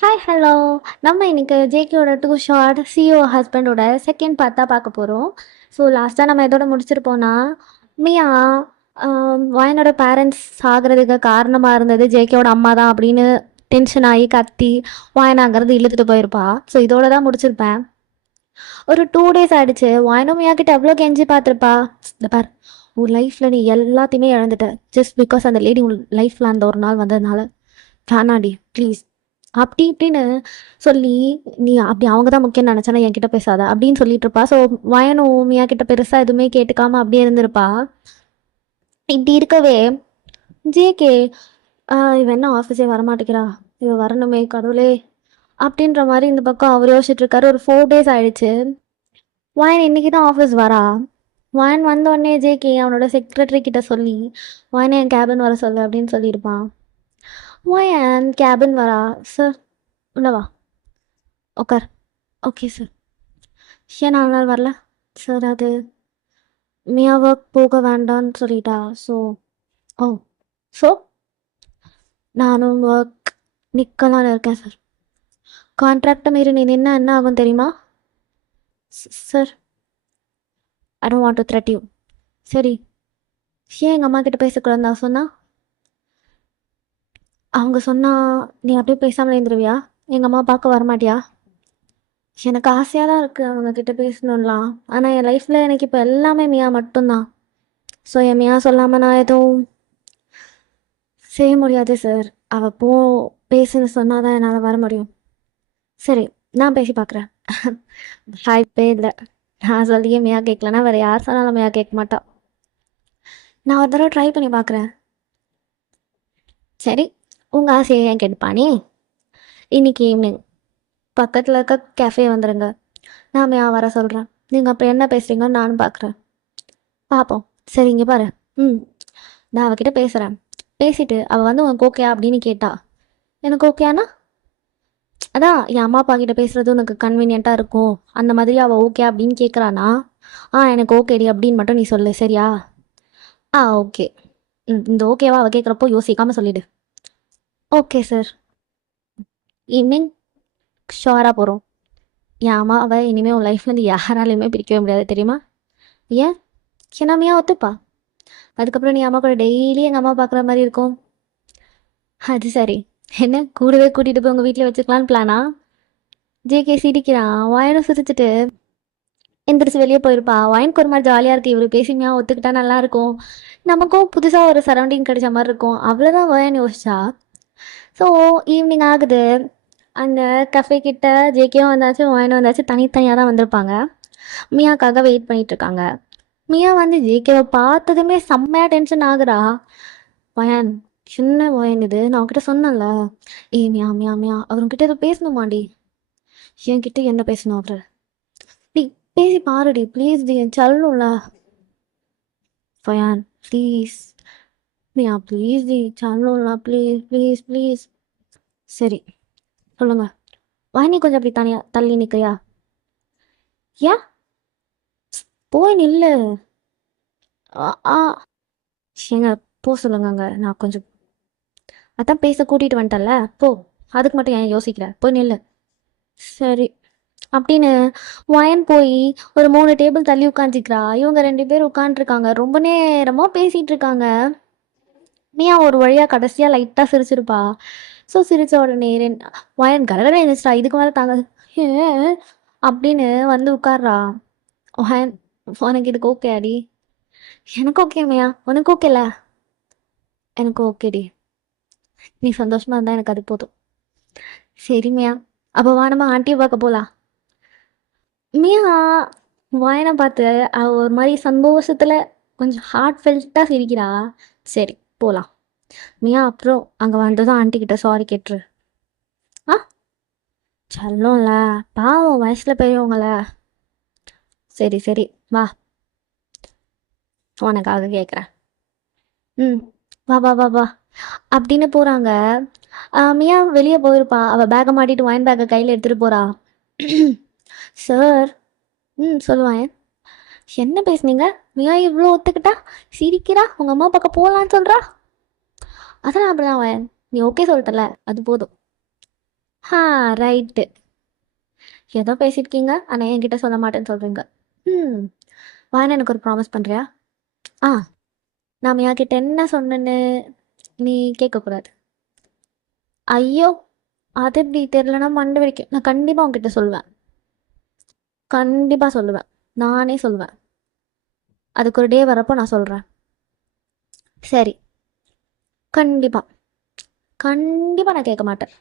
Hi hello. நம்ம இன்னைக்கு ஜேகேயோட two short CO ஹஸ்பண்டோட செகண்ட் பார்ட் தான் பார்க்க போகிறோம். ஸோ லாஸ்ட்டாக நம்ம எதோட முடிச்சிருப்போம்னா, மியா வாயனோட பேரண்ட்ஸ் ஆகிறதுக்கு காரணமாக இருந்தது ஜேகேயோட அம்மா தான் அப்படின்னு டென்ஷன் ஆகி கத்தி வாயனாங்கிறது இழுத்துட்டு போயிருப்பா. ஸோ இதோட தான் முடிச்சிருப்பேன். ஒரு 2 days ஆயிடுச்சு. வாயனும் மியா கிட்ட எவ்வளோ கெஞ்சி பார்த்துருப்பா. இந்த பார், உன் லைஃப்பில் நீ எல்லாத்தையுமே இழந்துட்ட ஜஸ்ட் பிகாஸ் அந்த லேடி உன் லைஃப்பில் அந்த ஒரு நாள் வந்ததுனால. வேணாடி ப்ளீஸ் அப்படி இப்படின்னு சொல்லி, நீ அப்படி அவங்க தான் முக்கியம் நினச்சானா என்கிட்ட பேசாத அப்படின்னு சொல்லிட்டு இருப்பா. ஸோ வயனும் மியா கிட்ட பெருசாக எதுவுமே கேட்டுக்காம அப்படியே இருந்திருப்பா. இப்படி இருக்கவே ஜேகே இவன் என்ன ஆஃபீஸே வரமாட்டேங்கிறா, இவ வரணுமே கடவுளே அப்படின்ற மாதிரி இந்த பக்கம் அவர் யோசிச்சுட்டு இருக்காரு. ஒரு 4 days ஆயிடுச்சு. வயன் இன்னைக்கு தான் ஆஃபீஸ் வரா. வயன் வந்த உடனே ஜேகே அவனோட செக்ரட்டரி கிட்ட சொல்லி வயனை என் கேபின் வர சொல்லு அப்படின்னு சொல்லியிருப்பான். வயன் கேபின் வரா. சார் உள்ளவா, உட்கார். Okay sir. ஏன் 4 நாள் வரல சார்? அது மியா ஒர்க் போக வேண்டான்னு சொல்லிட்டா. ஸோ ஓ ஸோ நானும் ஒர்க் நிற்கலான்னு இருக்கேன் சார். கான்ட்ராக்டை மீறி நீ நின்னா என்ன ஆகும் தெரியுமா? Sir I don't want to thread you. சரி, ஏன் எங்கள் அம்மா கிட்ட பேசக்கூடாதுன்னு நான் சொன்னா? அவங்க சொன்னா நீ அப்படியே பேசாமல் இருந்துருவியா? எங்கள் அம்மா பார்க்க வரமாட்டியா? எனக்கு ஆசையாக தான் இருக்குது அவங்கக்கிட்ட பேசணும்லாம். ஆனால் என் லைஃப்பில் எனக்கு இப்போ எல்லாமே மியா மட்டும்தான். ஸோ என் மியா சொல்லாமல் நான் எதுவும் செய்ய முடியாது சார். அவள் பேசுன்னு சொன்னால் தான் என்னால் வர முடியும். சரி, நான் பேசி பார்க்குறேன். வாய்ப்பே இல்லை. நான் சொல்லியே மியா கேட்கலன்னா வேறு யார் சொன்னாலும் மியா கேட்க மாட்டா. நான் ஒரு தடவை ட்ரை பண்ணி பார்க்குறேன். சரி, உங்கள் ஆசையை ஏன் கேட்பானே? இன்னைக்கு ஈவினிங் பக்கத்தில் இருக்க கேஃபே வந்துடுங்க. நான் மியா வர சொல்கிறேன். நீங்கள் அப்புறம் என்ன பேசுகிறீங்கன்னு நானும் பார்க்குறேன். பார்ப்போம். சரி, இங்கே பாரு. ம், நான் அவகிட்ட பேசுகிறேன். பேசிட்டு அவள் வந்து உனக்கு ஓகே அப்படின்னு கேட்டா, எனக்கு ஓகேனா அதான் என் அம்மா அப்பா கிட்ட பேசுகிறது உனக்கு கன்வீனியண்ட்டாக இருக்கும் அந்த மாதிரி அவள் ஓகே அப்படின்னு கேட்குறானா, எனக்கு ஓகேடி அப்படின்னு மட்டும் நீ சொல்லு, சரியா? ஓகே. இந்த ஓகேவா அவள் கேட்குறப்போ யோசிக்காமல் சொல்லிடு. Okay sir. ஈவினிங் ஷுவராக போகிறோம். என் அம்மாவை இனிமேல் உன் லைஃப்லேருந்து யாராலையுமே பிரிக்கவே முடியாது தெரியுமா? ஏன்? ஏன்னா ஒத்துப்பா. அதுக்கப்புறம் நீ அம்மா கூட டெய்லி எங்கள் அம்மா பார்க்குற மாதிரி இருக்கும். அது சரி, என்ன கூடவே கூட்டிகிட்டு போய் உங்கள் வீட்டில் வச்சுக்கலான்னு பிளானா? ஜேகே சிரிக்கிறான். வாயனும் சிரிச்சிட்டு எந்திரிச்சு வெளியே போயிருப்பா. வாயனுக்கு ஒரு மாதிரி ஜாலியாக இருக்குது. இவர் பேசிமையா ஒத்துக்கிட்டா நல்லா இருக்கும், நமக்கும் புதுசாக ஒரு சரௌண்டிங் கிடைச்ச மாதிரி இருக்கும். அவ்வளோதான் வாயன் யோசிச்சா. ஸோ ஈவினிங் ஆகுது. அந்த கஃபே கிட்ட ஜேகேவும் வந்தாச்சு, வாயனும் வந்தாச்சு. தனித்தனியாக தான் வந்திருப்பாங்க. மியாக்காக வெயிட் பண்ணிட்டு இருக்காங்க. மியா வந்து ஜேகேவை பார்த்ததுமே செம்மையாக டென்ஷன் ஆகுறா. வயன், சின்ன வயன் இது, நான் அவகிட்ட சொன்னேன்ல. மியா மியா மியா அவர்கிட்ட ஏதோ பேசணுமாடி. என்கிட்ட என்ன பேசணும் அவர்? டி பேசி பாருடி ப்ளீஸ் டி, என் சொல்லணும்ல. Wayan please. Mia please D, சொல்லணும்ல, ப்ளீஸ் ப்ளீஸ் ப்ளீஸ். சரி சொல்லுங்க. வயனி கொஞ்சம் அப்படி தனியா தள்ளி நிற்கிறியா? ஏன்? போய் நில்லு. ஆ ஆ. ஏங்க போ சொல்லுங்கங்க. நான் கொஞ்சம் அதான் பேச கூட்டிகிட்டு வந்துட்டல, போ. அதுக்கு மட்டும் ஏன் யோசிக்கிற? போய் நில்லு. சரி அப்படின்னு வயன் போய் ஒரு 3 டேபிள் தள்ளி உட்காந்துக்கிறா. இவங்க 2 பேர் உட்காந்துருக்காங்க. ரொம்ப நேரமாக பேசிகிட்டு இருக்காங்க. மியா ஒரு வழியாக கடைசியாக லைட்டாக சிரிச்சிருப்பா. ஸோ சிரித்த உடனே வயன் கடகடை எழுந்திரிச்சிட்டா. இதுக்கு மேலே தாங்க ஏன் அப்படின்னு வந்து உட்கார்றா. வயன், உனக்கு இதுக்கு ஓகே அடி? எனக்கு ஓகே மியா, உனக்கு ஓகேல? எனக்கு ஓகேடி, நீ சந்தோஷமாக இருந்தால் எனக்கு அது போதும். சரி மியா, அப்போ வா நம்ம ஆண்டியை பார்க்க போகலாம். மியா வயனை பார்த்து ஒரு மாதிரி சந்தோஷத்தில் கொஞ்சம் ஹார்ட் ஃபெல்ட்டாக சிரிக்கிறா. சரி போகலாம். மியா அப்புறம் அங்கே வந்ததும் ஆண்டி கிட்ட சாரி கேட்டுரு. ஆ சொல்லணும்ல, பாவம் வயசில் பெரியவங்கள. சரி சரி வா, உனக்காக கேட்குறேன். ம், வா வா வா வா அப்படின்னு போகிறாங்க. மியா வெளியே போயிருப்பா. அவள் பேக்கை மாட்டிட்டு ஒயின் பேக்கை கையில் எடுத்துகிட்டு போகிறா. சார். சொல்லுவான். என்ன பேசுனீங்க? மியா இவ்வளோ ஒத்துக்கிட்டா சிரிக்கிறா, உங்கள் அம்மா பக்கம் போகலான்னு சொல்கிறா. அதெல்லாம் அப்படிதான் வயன், நீ ஓகே சொல்லிட்டல, அது போதும். ஹா, ரைட்டு. ஏதோ பேசியிருக்கீங்க, ஆனால் என்கிட்ட சொல்ல மாட்டேன்னு சொல்கிறீங்க. ம். வான்னு எனக்கு ஒரு ப்ராமிஸ் பண்ணுறியா? ஆ, நான் என்கிட்ட என்ன சொன்னேன்னு நீ கேட்கக்கூடாது. ஐயோ, அது எப்படி தெரிலனா மண்டை வெடிக்கும். நான் கண்டிப்பாக உன்கிட்ட சொல்லுவேன். கண்டிப்பாக சொல்லுவேன். நானே சொல்லுவேன். அதுக்கு ஒரு டே வரப்போ நான் சொல்கிறேன். சரி, கண்டிப்பாக. கண்டிப்பாக நான் கேட்க மாட்டேன்.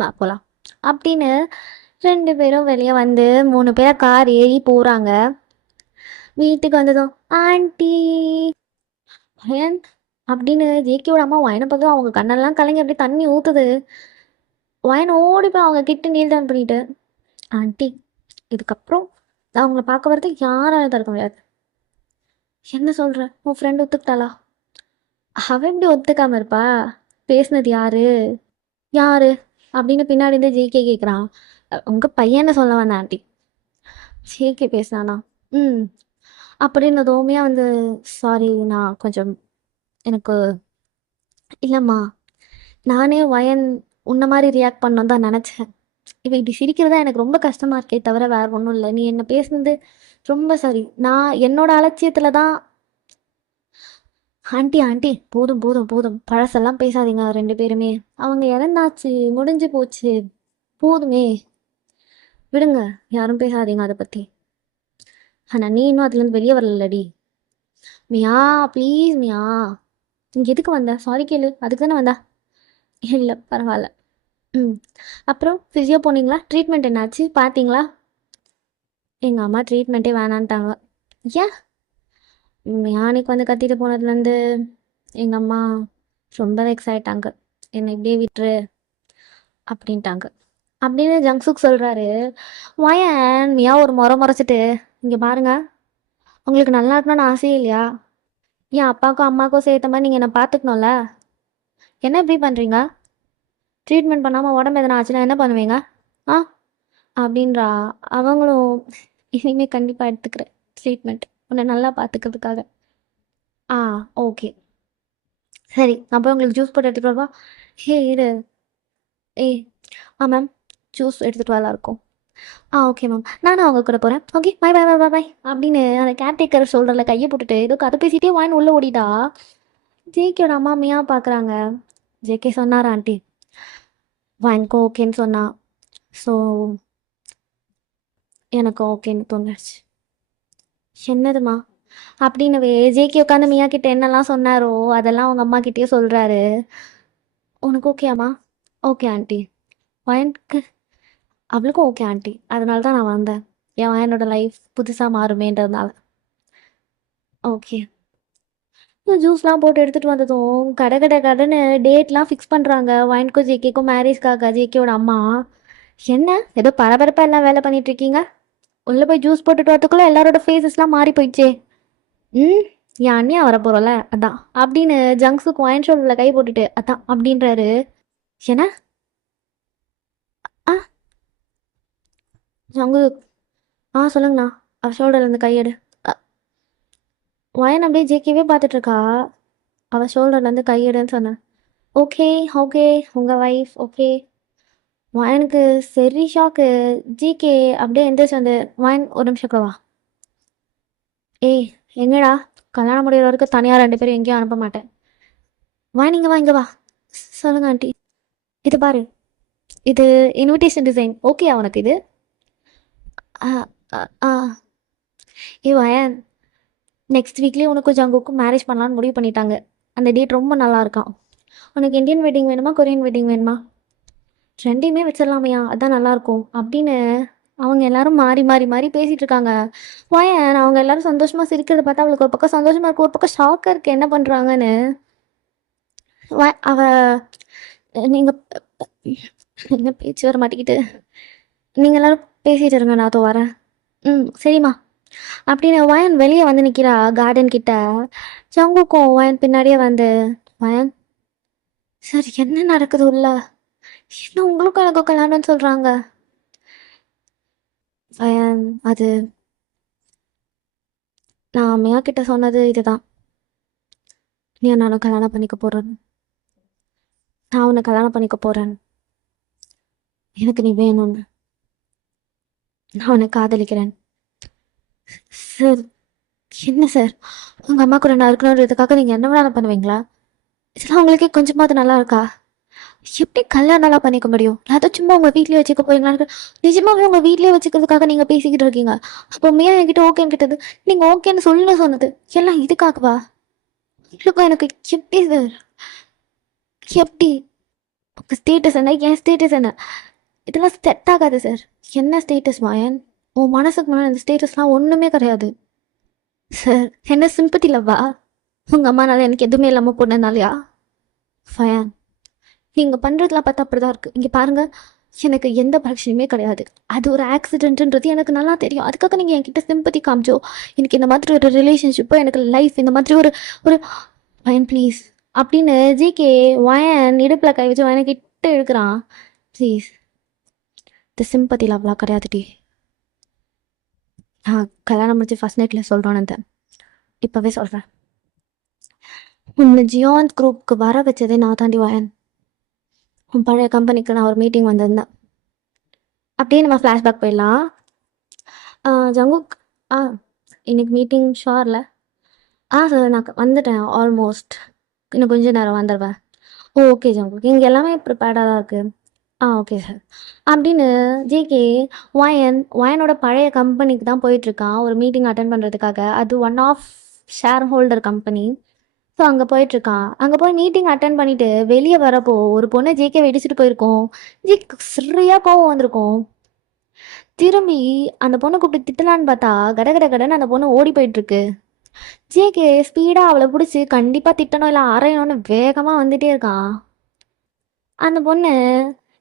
வா போகலாம் அப்படின்னு 2 பேரும் வெளியே வந்து 3 பேரை கார் ஏறி போகிறாங்க. வீட்டுக்கு வந்ததும் ஆண்டி வயன் அப்படின்னு ஜேக்கியோட அம்மா வயனை பார்த்து அவங்க கண்ணெல்லாம் கலங்கி அப்படியே தண்ணி ஊற்றுது. வயன் ஓடி போய் அவங்க கிட்ட நீல் டவுன் பண்ணிட்டு, ஆண்டி இதுக்கப்புறம் நான் அவங்கள பார்க்க வரதுக்கு யாராலும் தடுக்க முடியாது. என்ன சொல்கிற, உன் ஃப்ரெண்டு ஒத்துக்கிட்டாளா? அவன் எப்படி ஒத்துக்காம இருப்பா? பேசுனது யாரு? யாரு அப்படின்னு பின்னாடி இருந்து ஜேகே கேட்குறான். உங்கள் பையனை சொல்ல வந்தேன் ஆண்டி. ஜேகே பேசினானா? ம். அப்படின்னு தோமையாக வந்து, சாரி நான் கொஞ்சம் எனக்கு இல்லைம்மா, நானே வயன் உன்ன மாதிரி ரியாக்ட் பண்ணணும் தான் நினச்சேன். இப்போ இப்படி சிரிக்கிறதா எனக்கு ரொம்ப கஷ்டமாக இருக்கே தவிர வேறு ஒன்றும் இல்லை. நீ என்ன பேசுனது ரொம்ப சரி. நான் என்னோட அலட்சியத்தில் தான். ஆண்டி ஆண்டி போதும் போதும் போதும், பழசெல்லாம் பேசாதீங்க 2 பேருமே. அவங்க இறந்தாச்சு, முடிஞ்சு போச்சு, போதுமே, விடுங்க, யாரும் பேசாதீங்க அதை பற்றி. ஆனால் நீ இன்னும் அதுலேருந்து வெளியே வரலடி. மியா ப்ளீஸ் மியா, இங்கே எதுக்கு வந்த? சாரி கேளு, அதுக்கு தானே வந்தா? இல்லை பரவாயில்ல. ம். அப்புறம் ஃபிசியோ போனீங்களா? ட்ரீட்மெண்ட் என்னாச்சு பார்த்தீங்களா? எங்கள் அம்மா ட்ரீட்மெண்ட்டே வேணான்ட்டாங்க. ஏன்? யானைக்கு வந்து கத்திட்டு போனதுலேருந்து எங்கள் அம்மா ரொம்ப வெக்ஸ் ஆகிட்டாங்க. என்னை இப்படியே விட்டுரு அப்படின்ட்டாங்க. அப்படின்னு ஜங்க்சுக் சொல்கிறாரு. வயன் மியா ஒரு முறைச்சிட்டு, இங்கே பாருங்க, உங்களுக்கு நல்லா இருக்கணும்னு ஆசையே இல்லையா? என் அப்பாவுக்கும் அம்மாவுக்கும் சேர்த்த மாதிரி நீங்கள் என்னை பார்த்துக்கணும்ல. என்ன இப்படி பண்ணுறீங்க? ட்ரீட்மெண்ட் பண்ணாமல் உடம்பு எதனா ஆச்சுன்னா என்ன பண்ணுவீங்க? ஆ அப்படின்றா. அவங்களும் இனிமேல் கண்டிப்பாக எடுத்துக்கிறேன் ட்ரீட்மெண்ட், உன்னை நல்லா பார்த்துக்கிறதுக்காக. ஆ, ஓகே, சரி. நான் போய் உங்களுக்கு ஜூஸ் போட்டு எடுத்துகிட்டு வரவா? ஹே இரு. ஏய், ஆ மேம், ஜூஸ் எடுத்துகிட்டு வரலாம் இருக்கும். ஓகே மேம், நானும் அவங்க கூட போகிறேன். Okay bye bye bye bye bye அப்படின்னு அந்த கேர்டேக்கர் ஷோல்டரில் கையை போட்டுட்டு ஏதோ கதை பேசிகிட்டே வாயின் உள்ளே ஓடிட்டா. ஜேகேயோட அம்மா மியா பார்க்குறாங்க. ஜேகே சொன்னார் ஆண்டி, வாயினுக்கு ஓகேன்னு சொன்னா. ஸோ எனக்கு ஓகேன்னு தோணுச்சு. என்னதுமா அப்படின்னு ஜேகே உட்காந்து மியா கிட்ட என்னெல்லாம் சொன்னாரோ அதெல்லாம் அவங்க அம்மா கிட்டேயே சொல்கிறாரு. உனக்கு ஓகேம்மா? Okay aunty. வயனுக்கு அவளுக்கும் ஓகே ஆண்டி. அதனால தான் நான் வந்தேன். என் வயனோட லைஃப் புதுசாக மாறுமேன்றதுனால. ஓகே. ஜூஸ்லாம் போட்டு எடுத்துகிட்டு வந்ததும் கடை கடை கடைன்னு டேட்லாம் ஃபிக்ஸ் பண்ணுறாங்க வயனுக்கும் ஜேகேக்கும் மேரேஜ்க்காக. ஜேகேயோட அம்மா, என்ன ஏதோ பரபரப்பாக எல்லாம் வேலை பண்ணிட்டு இருக்கீங்க? உள்ளே போய் ஜூஸ் போட்டுட்டு வரதுக்குள்ளே எல்லாரோட ஃபேஸஸ்லாம் மாறி போயிடுச்சே. ம், என் அண்ணியா வர போகிறோம்ல அதான் அப்படின்னு ஜங்க்ஸுக்கு ஒயின் ஷோல்டரில் கை போட்டுட்டு அதான் அப்படின்றாரு. என்ன? ஆ, ஜங்கு, சொல்லுங்கண்ணா. அவ ஷோல்டர்லேருந்து கையெடு. ஒயன் அப்படியே ஜேகேவே பார்த்துட்ருக்கா. அவள் ஷோல்டர்லேருந்து கையெடுன்னு சொன்னேன். ஓகே ஓகே, உங்கள் ஒய்ஃப் ஓகே. ஒயனுக்கு சரி ஷாக்கு. ஜிகே அப்படியே எந்திரிச்சு வந்து, ஒயன் ஒரு நிமிஷம் கூட வா. ஏய் எங்கடா? கல்யாணம் முடிகிற வரைக்கும் தனியாக 2 பேரும் எங்கேயும் அனுப்ப மாட்டேன். ஒயன் இங்கே வா, இங்கே வா. சொல்லுங்க ஆண்டி. இது பாரு, இது இன்விடேஷன் டிசைன் ஓகே உனக்கு இது? ஆ ஆ ஆ. வயன், நெக்ஸ்ட் வீக்லேயே உனக்கும் ஜங்குக்கும் மேரேஜ் பண்ணலான்னு முடிவு பண்ணிட்டாங்க. அந்த டேட் ரொம்ப நல்லா இருக்கான். உனக்கு இந்தியன் வெட்டிங் வேணுமா கொரியன் வெட்டிங் வேணுமா? 2யுமே வச்சிடலாமையா, அதான் நல்லாயிருக்கும் அப்படின்னு அவங்க எல்லாரும் மாறி மாறி மாறி பேசிகிட்டு இருக்காங்க. வயன் அவங்க எல்லாரும் சந்தோஷமாக சிரிக்கிறத பார்த்தா அவளுக்கு ஒரு பக்கம் சந்தோஷமாக இருக்குது, ஒரு பக்கம் ஷாக்காக இருக்குது என்ன பண்ணுறாங்கன்னு. அவ நீங்கள் என்ன பேச்சு வர மாட்டிக்கிட்டு, நீங்கள் எல்லாரும் பேசிகிட்டு இருங்க, நான் அதோ வரேன். ம், சரிம்மா அப்படின்னு வயன் வெளியே வந்து நிற்கிறா கார்டன் கிட்ட. ஜங்குக்கும் வயன் பின்னாடியே வந்து, வயன் சார் என்ன நடக்குது உள்ள? என்ன உங்களுக்கும் எனக்கும் கல்யாணம்னு சொல்கிறாங்க? வயன், அது நான் அம்மையா கிட்ட சொன்னது இதுதான். நீ நானும் கல்யாணம் பண்ணிக்க போகிறேன். நான் உன்னை கல்யாணம் பண்ணிக்க போகிறேன். எனக்கு நீ வேணும்னு. நான் உன்னை காதலிக்கிறேன். சார், என்ன சார்? உங்க அம்மா கூட நான் இருக்கணுன்றதுக்காக நீங்க என்ன வேணாலும் பண்ணுவீங்களா? இதெல்லாம் உங்களுக்கே கொஞ்சமாவது நல்லா இருக்கா? எப்படி கல்யாணம்லாம் பண்ணிக்க முடியும்? அதை சும்மா உங்க வீட்லயே வச்சுக்க போறீங்களான்னு நிஜமாவே உங்க வீட்லயே வச்சுக்கிறதுக்காக நீங்க பேசிக்கிட்டு இருக்கீங்க. அப்போ மியா என்கிட்ட ஓகேன்னு கிட்டது, நீங்க ஓகேன்னு சொல்ல சொன்னது எல்லாம் இதுக்காகவா? இல்லப்பா, எனக்கு எப்படி சார்? எப்படி? உங்க ஸ்டேட்டஸ் என்ன, என் ஸ்டேட்டஸ் என்ன? இதெல்லாம் செட் ஆகாது சார். என்ன ஸ்டேட்டஸ் மாயன்? உன் மனசுக்கு முன்னாடி இந்த ஸ்டேட்டஸ்லாம் ஒண்ணுமே கிடையாது சார். என்ன சிம்பத்தி லவ்வா? உங்க அம்மானால எனக்கு எதுவுமே இல்லாம போனதுனாலயா? ஃபயன், நீங்க பண்றதெல்லாம் பார்த்தா அப்படிதான் இருக்கு. இங்க பாருங்க, எனக்கு எந்த பிரச்சனையுமே கிடையாது. அது ஒரு ஆக்சிடென்ட்ன்றது எனக்கு நல்லா தெரியும். அதுக்காக நீங்க என்கிட்ட சிம்பத்தி காமிச்சோ, எனக்கு இந்த மாதிரி ஒரு ரிலேஷன்ஷிப்போ, எனக்கு லைஃப் இந்த மாதிரி ஒரு ஒரு வயன் ப்ளீஸ் அப்படின்னு ஜிகே வயன் இடுப்புல கை வச்சு வயனை கிட்ட இழுக்கிறான். ப்ளீஸ், இந்த சிம்பத்தி லவ்லாம் கிடையாதுடி. நான் கல்யாணம் முடிச்சு ஃபர்ஸ்ட் நைட்ல சொல்றோன்னு இப்பவே சொல்றேன். உன்னை ஜியான் குரூப்க்கு வர வச்சதே நான் தாண்டி வயன். உன் பழைய கம்பெனிக்கு நான் ஒரு மீட்டிங் வந்திருந்தேன். அப்படியே நம்ம ஃப்ளாஷ்பேக் போயிடலாம். ஜங்குக், ஆ இன்னைக்கு மீட்டிங் ஷோரில். சார், நான் வந்துட்டேன் ஆல்மோஸ்ட். இன்னும் கொஞ்ச நேரம் வந்துடுவேன். ஓகே ஜங்குக், இங்கே எல்லாமே ப்ரிப்பேர்டாக தான் இருக்குது. Okay sir. அப்படின்னு ஜேகே வயனோட பழைய கம்பெனிக்கு தான் போயிட்டுருக்கான் ஒரு மீட்டிங் அட்டன் பண்ணுறதுக்காக. அது one of shareholder company. So அங்கே போயிட்டுருக்கான். அங்கே போய் மீட்டிங் அட்டன் பண்ணிவிட்டு வெளியே வரப்போ ஒரு பொண்ணை ஜேகே வெடிச்சிட்டு போயிருக்கோம். ஜேக்கு சரியாக கோவம் வந்திருக்கும். திரும்பி அந்த பொண்ணை கூப்பிட்டு திட்டலான்னு பார்த்தா கடகட கடன்னு அந்த பொண்ணு ஓடி போயிட்டுருக்கு. ஜேகே ஸ்பீடாக அவளை பிடிச்சி கண்டிப்பாக திட்டணும் இல்லை அரையணும்னு வேகமாக வந்துட்டே இருக்கான். அந்த பொண்ணு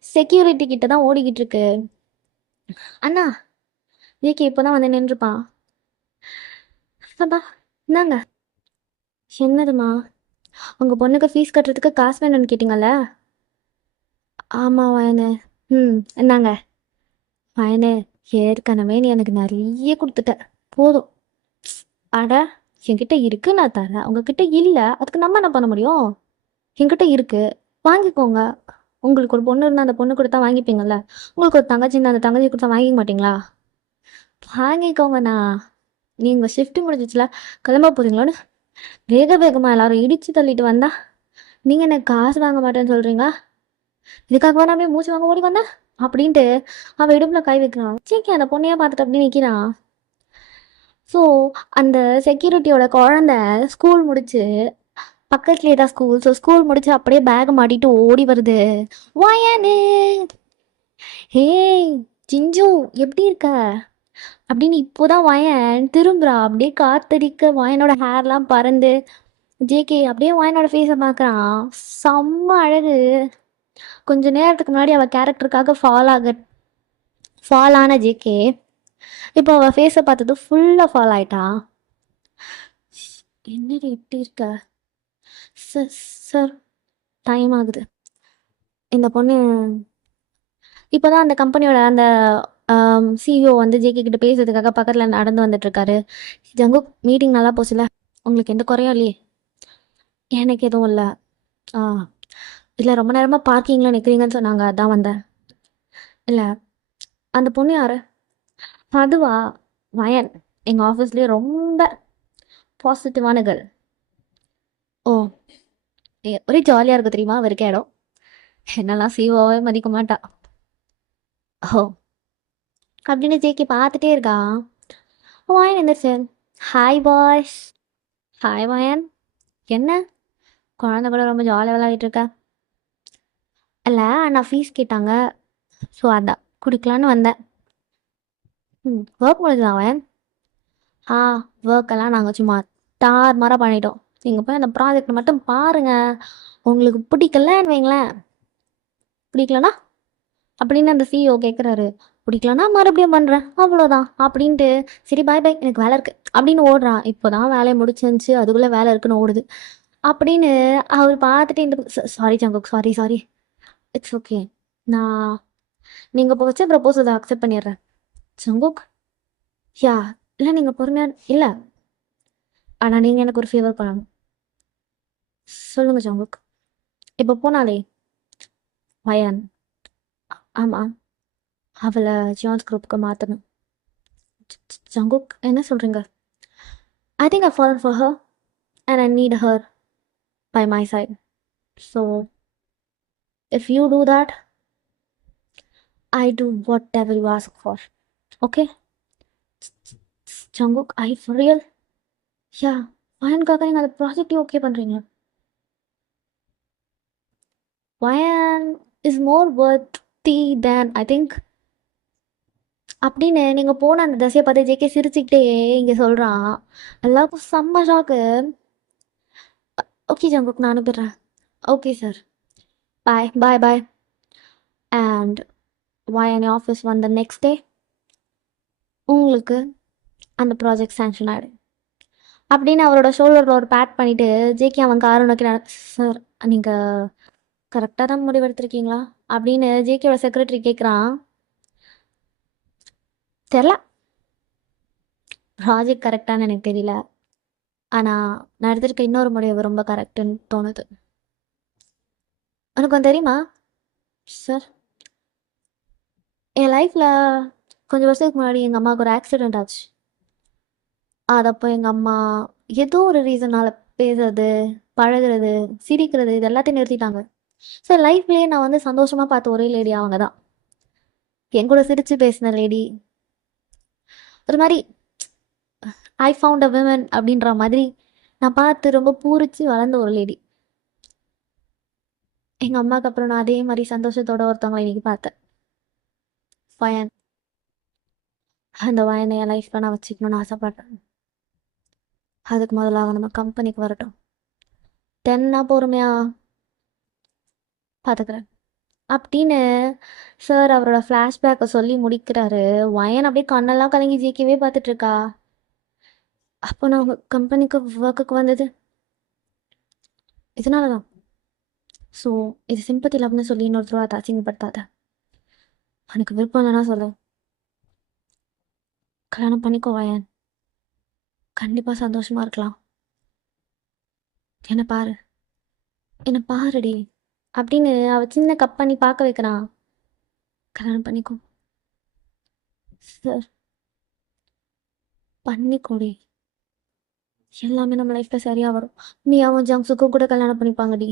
செக்யூரிட்டி கிட்ட தான் ஓடிக்கிட்டு இருக்கு. அண்ணா, ஜேகே இப்போ தான் வந்து நின்றுப்பான். அப்பா, இந்தாங்க. என்னதுமா? உங்கள் பொண்ணுக்கு ஃபீஸ் கட்டுறதுக்கு காசு வேணும்னு கேட்டிங்கல்ல? ஆமாம் வயனு. இந்தாங்க வயனு. ஏற்கனவே நீ எனக்கு நிறைய கொடுத்துட்ட, போதும். அட, என்கிட்ட இருக்கு, நான் தரேன். உங்ககிட்ட இல்லை, அதுக்கு நம்ம என்ன பண்ண முடியும்? என்கிட்ட இருக்கு, வாங்கிக்கோங்க. உங்களுக்கு ஒரு பொண்ணு இருந்தால் அந்த பொண்ணு கொடுத்தா வாங்கிப்பீங்கல்ல. உங்களுக்கு ஒரு தங்கச்சி இருந்தால் அந்த தங்கச்சி கொடுத்தா வாங்கிக்க மாட்டீங்களா? வாங்கிக்கோங்கண்ணா. நீங்கள் ஷிஃப்ட்டு முடிஞ்சிச்சுல, கிளம்ப போகிறீங்களோன்னு வேக வேகமாக எல்லாரும் இடித்து தள்ளிட்டு வந்தா நீங்கள் எனக்கு காசு வாங்க மாட்டேன்னு சொல்கிறீங்க. இதுக்காக வேணாமே மூச்சு வாங்க ஓடி வந்தா அப்படின்ட்டு அவள் இடுப்பில் கை வைக்கிறான். சீக்கி அந்த பொண்ணையா பார்த்துட்டு அப்படி நிற்கிறான். ஸோ அந்த செக்யூரிட்டியோட குழந்த ஸ்கூல் முடிச்சு, பக்கத்துலேயே தான் ஸ்கூல். ஸோ ஸ்கூல் முடிச்சு அப்படியே பேக் மாட்டிட்டு ஓடி வருது. வாயானு, ஹேய் சிஞ்சு, எப்படி இருக்க அப்படின்னு இப்போதான் வயன் திரும்புறா. அப்படியே காத்தடிக்க வயனோட ஹேர்லாம் பறந்து ஜேகே அப்படியே வயனோட ஃபேஸை பார்க்குறான். செம்ம அழகு. கொஞ்ச நேரத்துக்கு முன்னாடி அவள் கேரக்டருக்காக ஃபால் ஆன ஜேகே இப்போ அவள் ஃபேஸை பார்த்தது ஃபுல்லாக ஃபால் ஆயிட்டான். என்னடி இப்படி இருக்க? சார் சார், டைம் ஆகுது. இந்த பொண்ணு இப்போதான் அந்த கம்பெனியோட அந்த சிஇஓ வந்து ஜேகே கிட்ட பேசுறதுக்காக பக்கத்தில் நடந்து வந்துட்டுருக்காரு. ஜங்கு, மீட்டிங் நல்லா போச்சுல? உங்களுக்கு எந்த குறையும் இல்லையே? எனக்கு எதுவும் இல்லை. ஆ இல்லை, ரொம்ப நேரமாக பார்க்கிங்கில் நிற்கிறீங்கன்னு சொன்னாங்க, அதான் வந்தேன். இல்லை, அந்த பொண்ணு யாரு? அதுவா? வயன், எங்கள் ஆஃபீஸ்லேயே ரொம்ப பாசிட்டிவான கேர்ள். ஓ, ஒரே ஜாலியாக இருக்கும் தெரியுமா அவருக்கு இடம். என்னெல்லாம் சிஓவே மதிக்க மாட்டா. ஓ அப்படின்னு ஜேகே பார்த்துட்டே இருக்கா. வயன் எந்திரிச்சு, ஹாய் பாய்ஸ். ஹாய் வயன். என்ன குழந்தை கூட ரொம்ப ஜாலியாக விளையாடிட்டு இருக்கா? இல்லை, நான் ஃபீஸ் கேட்டாங்க, ஸோ அதான் குடிக்கலான்னு வந்தேன். ஒர்க் முடிஞ்சுதான் அவன். ஆ ஒர்க்கெல்லாம் நாங்கள் சும்மா தாறுமாறாக பண்ணிட்டோம். நீங்கள் போய் அந்த ப்ராஜெக்ட் மட்டும் பாருங்கள். உங்களுக்கு பிடிக்கலன்னு வைங்களேன். பிடிக்கலனா அப்படின்னு அந்த சிஇஓ கேட்குறாரு. பிடிக்கலனா மறுபடியும் பண்ணுறேன், அவ்வளோதான் அப்படின்ட்டு. சரி பாய் பாய், எனக்கு வேலை இருக்குது அப்படின்னு ஓடுறான். இப்போ தான் வேலையை முடிச்சிருந்துச்சு, அதுக்குள்ளே வேலை இருக்குன்னு ஓடுது அப்படின்னு அவர் பார்த்துட்டு இந்த sorry Jungkook, sorry sorry, it's okay. நான் நீங்கள் இப்போ வச்ச ப்ரப்போசலை அக்செப்ட் பண்ணிடுறேன் ஜங்குக். யா, இல்லை நீங்கள் பொறுமையாக இல்லை, ஆனால் நீங்கள் எனக்கு ஒரு ஃபேவர் பண்ணணும். சொல்லுங்கள் ஜங்குக். இப்போ போனாலே வயன், ஆமாம், அவளை ஜியான்ஸ் குரூப்புக்கு மாற்றணும். ஜங்குக் என்ன சொல்கிறீங்க? I think I follow for her and I need her by my side. So if you do that, I do whatever you ask for. Okay Jungkook, I for real. Ya, வயனுக்காக நீங்கள் அந்த ப்ராஜெக்டையும் okay பண்ணுறீங்க. வயன் is more வர்த்தி than I think அப்படின்னு நீங்கள் போன அந்த தசையை பார்த்து ஜேகே சிரிச்சுக்கிட்டே இங்கே சொல்கிறான். எல்லாருக்கும் செம்ம ஷாக்கு. ஓகே ஜங்குக், நான் அனுப்பிடுறேன். Okay sir, bye bye bye. And Vayan office வந்த நெக்ஸ்ட் டே உங்களுக்கு அந்த ப்ராஜெக்ட் சேங்ஷன் ஆகிடும் அப்படின்னு அவரோட ஷோல்டரில் ஒரு பேட் பண்ணிவிட்டு ஜேகே அவன் காரை நோக்கி சார் நீங்கள் கரெக்டாக தான் முடிவெடுத்திருக்கீங்களா அப்படின்னு ஜேகேயோட செக்ரட்டரி கேட்குறான். தெரில, ப்ராஜெக்ட் கரெக்டானு எனக்கு தெரியல, ஆனால் நான் எடுத்திருக்க இன்னொரு முடிவு ரொம்ப கரெக்டுன்னு தோணுது. உனக்கு ஒன்று தெரியுமா சார்? என் லைஃப்பில் கொஞ்சம் வருஷத்துக்கு முன்னாடி எங்கள் அம்மாவுக்கு ஒரு ஆக்சிடெண்ட் ஆச்சு. அதப்போ எங்கள் அம்மா ஏதோ ஒரு ரீசனால் பேசுறது, பழகுறது, சிரிக்கிறது இது எல்லாத்தையும் நிறுத்திட்டாங்க. ஸோ லைஃப்லேயே நான் வந்து சந்தோஷமாக பார்த்த ஒரே லேடி அவங்க தான். என் கூட சிரித்து பேசின லேடி. ஒரு மாதிரி ஐ ஃபவுண்ட் அ விமன் அப்படின்ற மாதிரி நான் பார்த்து ரொம்ப பூரிச்சு வளர்ந்த ஒரு லேடி. எங்கள் அம்மாவுக்கு அப்புறம் நான் அதே மாதிரி சந்தோஷத்தோட ஒருத்தவங்களை இன்னைக்கு பார்த்தேன். வயன். அந்த வயனை என் லைஃப்பில் நான் வச்சுக்கணும்னு ஆசைப்பட்றேன். அதுக்கு முதல்ல நம்ம கம்பெனிக்கு வரட்டும், தென்னா பொறுமையாக பார்த்துக்கிறேன் அப்படின்னு சார் அவரோட ஃப்ளாஷ்பேக்கை சொல்லி முடிக்கிறாரு. வயன் அப்படியே கண்ணெல்லாம் கலங்கி ஜிக்கவே பார்த்துட்ருக்கா. அப்போ நான் உங்கள் கம்பெனிக்கு ஒர்க்குக்கு வந்தது இதனால தான். ஸோ இது சிம்பத்தி லவ்னு சொல்லி இன்னொருத்தரவா அதை அசிங்கப்படுத்தாத. எனக்கு விருப்பம் இல்லைன்னா சொல்லு, கல்யாணம் பண்ணிக்கோ வயன். கண்டிப்பாக சந்தோஷமாக இருக்கலாம். என்னை பாரு, என்னை பாருடி அப்படின்னு அவ சின்ன கப் பண்ணி பார்க்க வைக்கிறான். கல்யாணம் பண்ணிக்கோ சார், பண்ணிக்கோடி. எல்லாமே நம்ம லைஃப்பில் சரியாக வரும். மியாவும் ஜங்ஸுக்கும் கூட கல்யாணம் பண்ணிப்பாங்கடி.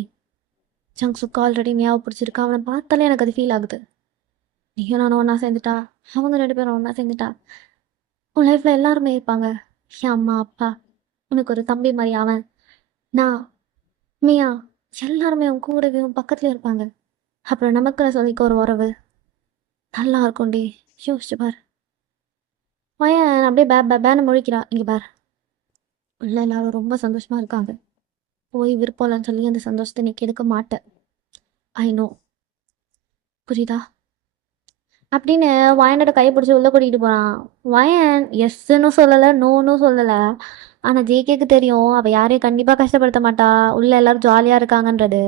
ஜங்ஸுக்கு ஆல்ரெடி மியாவை பிடிச்சிருக்கா. அவனை பார்த்தாலே எனக்கு அது ஃபீல் ஆகுது. நீயும் நானும் ஒன்றா சேர்ந்துட்டா, அவங்க 2 பேரும் ஒன்றா சேர்ந்துட்டா, உன் லைஃப்பில் எல்லாருமே இருப்பாங்க. என் அம்மா அப்பா, உனக்கு ஒரு தம்பி மாதிரி அவன், நான், மியா, எல்லாருமே உன் கூடவே உன் பக்கத்துலேயே இருப்பாங்க. அப்புறம் நமக்குன்னு சொல்லிக்க ஒரு உறவு நல்லா இருக்கும்டி. யோசிச்சு பார். பையன் அப்படியே பேன்னு முழிக்கிறா. இங்கே பார், உள்ள எல்லாரும் ரொம்ப சந்தோஷமாக இருக்காங்க. போய் விருப்பம்லன்னு சொல்லி அந்த சந்தோஷத்தை நீ கெடுக்க மாட்டேன். ஐ நோ, புரியுதா அப்படின்னு வயனோட கையை பிடிச்சி உள்ளே கூட்டிகிட்டு போகிறான். வயன் எஸ்ன்னு சொல்லலை, நோன்னு சொல்லலை. ஆனால் ஜேகேக்கு தெரியும் அவள் யாரையும் கண்டிப்பாக கஷ்டப்படுத்த மாட்டா, உள்ளே எல்லோரும் ஜாலியாக இருக்காங்கன்றது.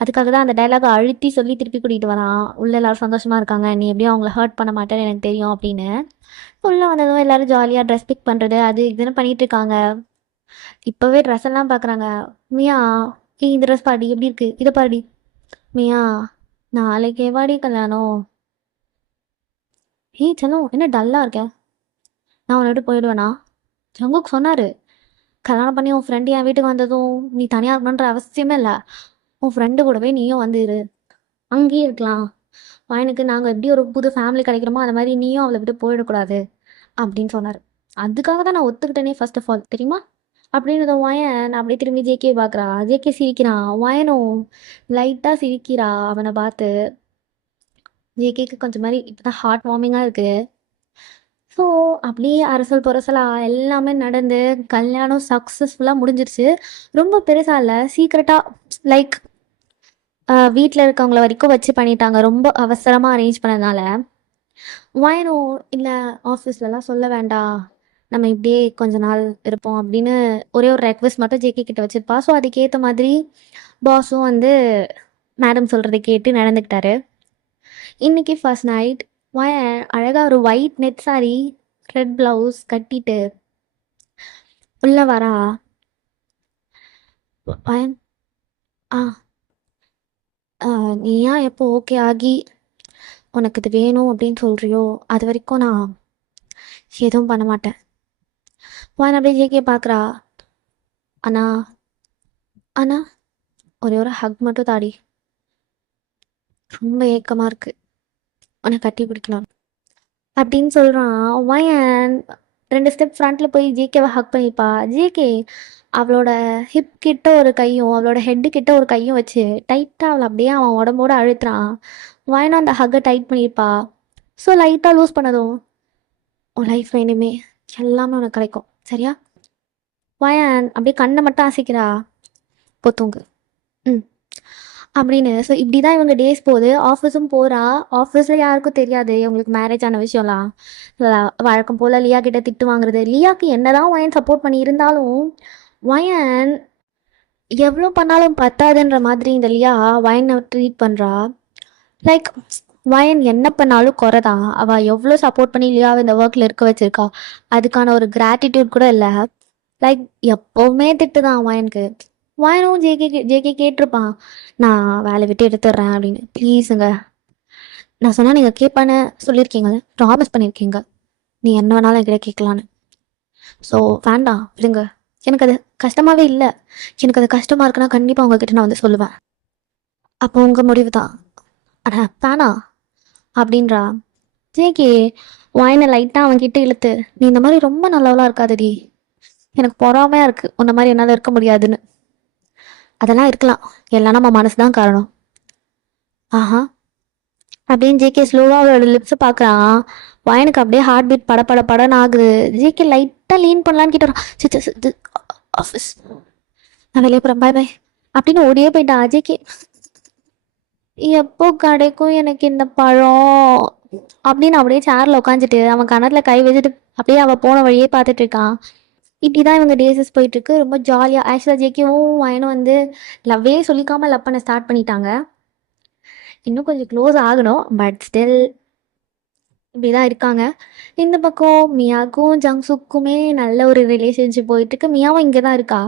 அதுக்காக தான் அந்த டைலாகை அழுத்தி சொல்லி திருப்பி கூட்டிகிட்டு வரான். உள்ளே எல்லோரும் சந்தோஷமாக இருக்காங்க, நீ எப்படியும் அவங்கள ஹர்ட் பண்ண மாட்டேன்னு எனக்கு தெரியும் அப்படின்னு. உள்ளே வந்ததும் எல்லோரும் ஜாலியாக ட்ரெஸ் பிக் பண்ணுறது அது இதுன்னு பண்ணிகிட்டு இருக்காங்க. இப்போவே ட்ரெஸ் எல்லாம் பார்க்குறாங்க. மியா, இந்த ட்ரெஸ் பாடி எப்படி இருக்குது, இதை பாடி. மியா, நாளைக்கே வாடி கல்யாணம். ஏய் செல்லம், என்ன டல்லாக இருக்க? நான் உன்னை விட்டு போயிடுவேனா? ஜங்குக் சொன்னார், கல்யாணம் பண்ணி உன் ஃப்ரெண்டு என் வீட்டுக்கு வந்ததும் நீ தனியாக இருக்கணுன்ற அவசியமே இல்லை. உன் ஃப்ரெண்டு கூடவே நீயும் வந்துரு, அங்கேயே இருக்கலாம். பையனுக்கு நாங்கள் எப்படி ஒரு புது ஃபேமிலி கிடைக்கிறோமோ அந்த மாதிரி நீயும் அவளை விட்டு போயிடக்கூடாது அப்படின்னு சொன்னார். அதுக்காக தான் நான் ஒத்துக்கிட்டேனே ஃபர்ஸ்ட் ஆஃப் ஆல், தெரியுமா அப்படின்னு. வயன் அப்படியே திரும்பி ஜேகே பார்க்குறா. ஜேகே சிரிக்கிறான். வயனும் லைட்டாக சிரிக்கிறா அவனை பார்த்து. ஜேகேக்கு கொஞ்சம் மாதிரி இப்போ தான் ஹார்ட் வார்மிங்காக இருக்குது. ஸோ அப்படியே அரசல் புரசலாக எல்லாமே நடந்து கல்யாணம் சக்ஸஸ்ஃபுல்லாக முடிஞ்சிருச்சு. ரொம்ப பெருசாக இல்லை, சீக்ரெட்டாக, லைக் வீட்டில் இருக்கவங்கள வரைக்கும் வச்சு பண்ணிட்டாங்க. ரொம்ப அவசரமாக அரேஞ்ச் பண்ணதுனால. வயனும் இல்லை ஆஃபீஸ்லலாம் சொல்ல வேண்டாம், நம்ம இப்படியே கொஞ்ச நாள் இருப்போம் அப்படின்னு ஒரே ஒரு ரெக்வஸ்ட் மட்டும் ஜேகே கிட்ட வச்சுருப்பா. ஸோ அதுக்கேற்ற மாதிரி பாஸும் வந்து மேடம் சொல்கிறத கேட்டு நடந்துக்கிட்டாரு. இன்றைக்கி ஃபர்ஸ்ட் நைட் வயன் அழகாக ஒரு white net sorry, red blouse கட்டிட்டு உள்ள வரா. வயன், ஆ நீயா எப்போ ஓகே ஆகி உனக்கு இது வேணும் அப்படின்னு சொல்றியோ அது வரைக்கும் நான் எதுவும் பண்ண மாட்டேன். வான் அப்படியே ஜேகே பார்க்குறா. அண்ணா அண்ணா ஒரே ஒரு ஹக் மட்டும் தாடி, ரொம்ப ஏக்கமாக இருக்கு, உன்னை கட்டி பிடிக்கலாம் அப்படின்னு சொல்கிறான். வயன் 2 ஸ்டெப் ஃப்ரண்ட்டில் போய் ஜேகேவை ஹக் பண்ணிப்பா. ஜேகே அவளோட ஹிப் கிட்ட ஒரு கையும் அவளோட ஹெட்டு கிட்ட ஒரு கையும் வச்சு டைட்டாக அவளை அப்படியே அவன் உடம்போட அழுத்துறான். வயனும் அந்த ஹக்கை டைட் பண்ணியிருப்பா. ஸோ லைட்டாக லூஸ் பண்ணதும் உன் லைஃப்பில் இனிமே எல்லாமே உனக்கு கிடைக்கும், சரியா? வயன் அப்படியே கண்ணை மட்டும் அசைக்கிறா. பொத்துங்க ம் அப்படின்னு. ஸோ இப்படி தான் இவங்க டேஸ் போகுது. ஆஃபீஸும் போகிறா. ஆஃபீஸில் யாருக்கும் தெரியாது இவங்களுக்கு மேரேஜ் ஆன விஷயம்லாம். வழக்கம் போல் லியா கிட்ட திட்டு வாங்குறது. லியாவுக்கு என்னதான் வயன் சப்போர்ட் பண்ணி இருந்தாலும் வயன் எவ்வளோ பண்ணாலும் பத்தாதுன்ற மாதிரி இந்த லியா வயனை ட்ரீட் பண்ணுறா. லைக் வயன் என்ன பண்ணாலும் குறைதான். அவள் எவ்வளோ சப்போர்ட் பண்ணி லியாவை இந்த ஒர்க்கில் இருக்க வச்சிருக்கா, அதுக்கான ஒரு கிராட்டிடியூட் கூட இல்லை. லைக் எப்போவுமே திட்டு தான் வயனுக்கு. வயனும் ஜேகே ஜேகே கேட்டிருப்பான், நான் வேலை விட்டு எடுத்துடுறேன் அப்படின்னு. ப்ளீஸுங்க, நான் சொன்னால் நீங்கள் கேட்பான்னு சொல்லியிருக்கீங்க, ப்ராமிஸ் பண்ணியிருக்கீங்க, நீ என்ன வேணாலும் என்கிட்ட கேட்கலான்னு. ஸோ வேண்டாம் விடுங்க, எனக்கு அது கஷ்டமாகவே இல்லை. எனக்கு அது கஷ்டமாக இருக்குன்னா கண்டிப்பாக உங்ககிட்ட நான் வந்து சொல்லுவேன். அப்போ உங்கள் முடிவு தான். அட வேணா அப்படின்றா. ஜேகே வயனை லைட்டாக அவன்கிட்ட இழுத்து, நீ இந்த மாதிரி ரொம்ப நல்லவளாக இருக்காதடி, எனக்கு பொறாமையாக இருக்குது உன்ன மாதிரி என்னால் இருக்க முடியாதுன்னு. அதெல்லாம் இருக்கலாம், எல்லாம் நம்ம மனசு தான் காரணம். ஆஹா அப்படின்னு ஜேகே ஸ்லோவாக அவளோட லிப்ஸை பார்க்குறான். வயனுக்கு அப்படியே ஹார்ட் பீட் பட பட படன்னு ஆகுது. ஜேகே லைட்டாக லீன் பண்ணலான்னு கேட்டு ஆஃபீஸ், நான் வெளியே போகிறேன், பாய் பாய் அப்படின்னு ஓடியே போயிட்டான். ஜேகே எப்போ கிடைக்கும் எனக்கு இந்த பழம் அப்படின்னு அப்படியே சேரில் உட்காந்துட்டு அவன் கணத்தில் கை வச்சுட்டு அப்படியே அவள் போன வழியே பார்த்துட்டு இருக்கான். இப்படி தான் இவங்க டேஸஸ் போயிட்டுருக்கு, ரொம்ப ஜாலியாக. ஆக்சுவலாக ஜேகேவும் வயனும் வந்து லவ்வே சொல்லிக்காமல் லவ் பண்ண ஸ்டார்ட் பண்ணிட்டாங்க. இன்னும் கொஞ்சம் க்ளோஸ் ஆகணும், பட் ஸ்டில் இப்படி தான் இருக்காங்க. இந்த பக்கம் மியாவுக்கும் ஜங்சுக்குமே நல்ல ஒரு ரிலேஷன்ஷிப் போயிட்டுருக்கு. மியாவும் இங்கே தான் இருக்கா.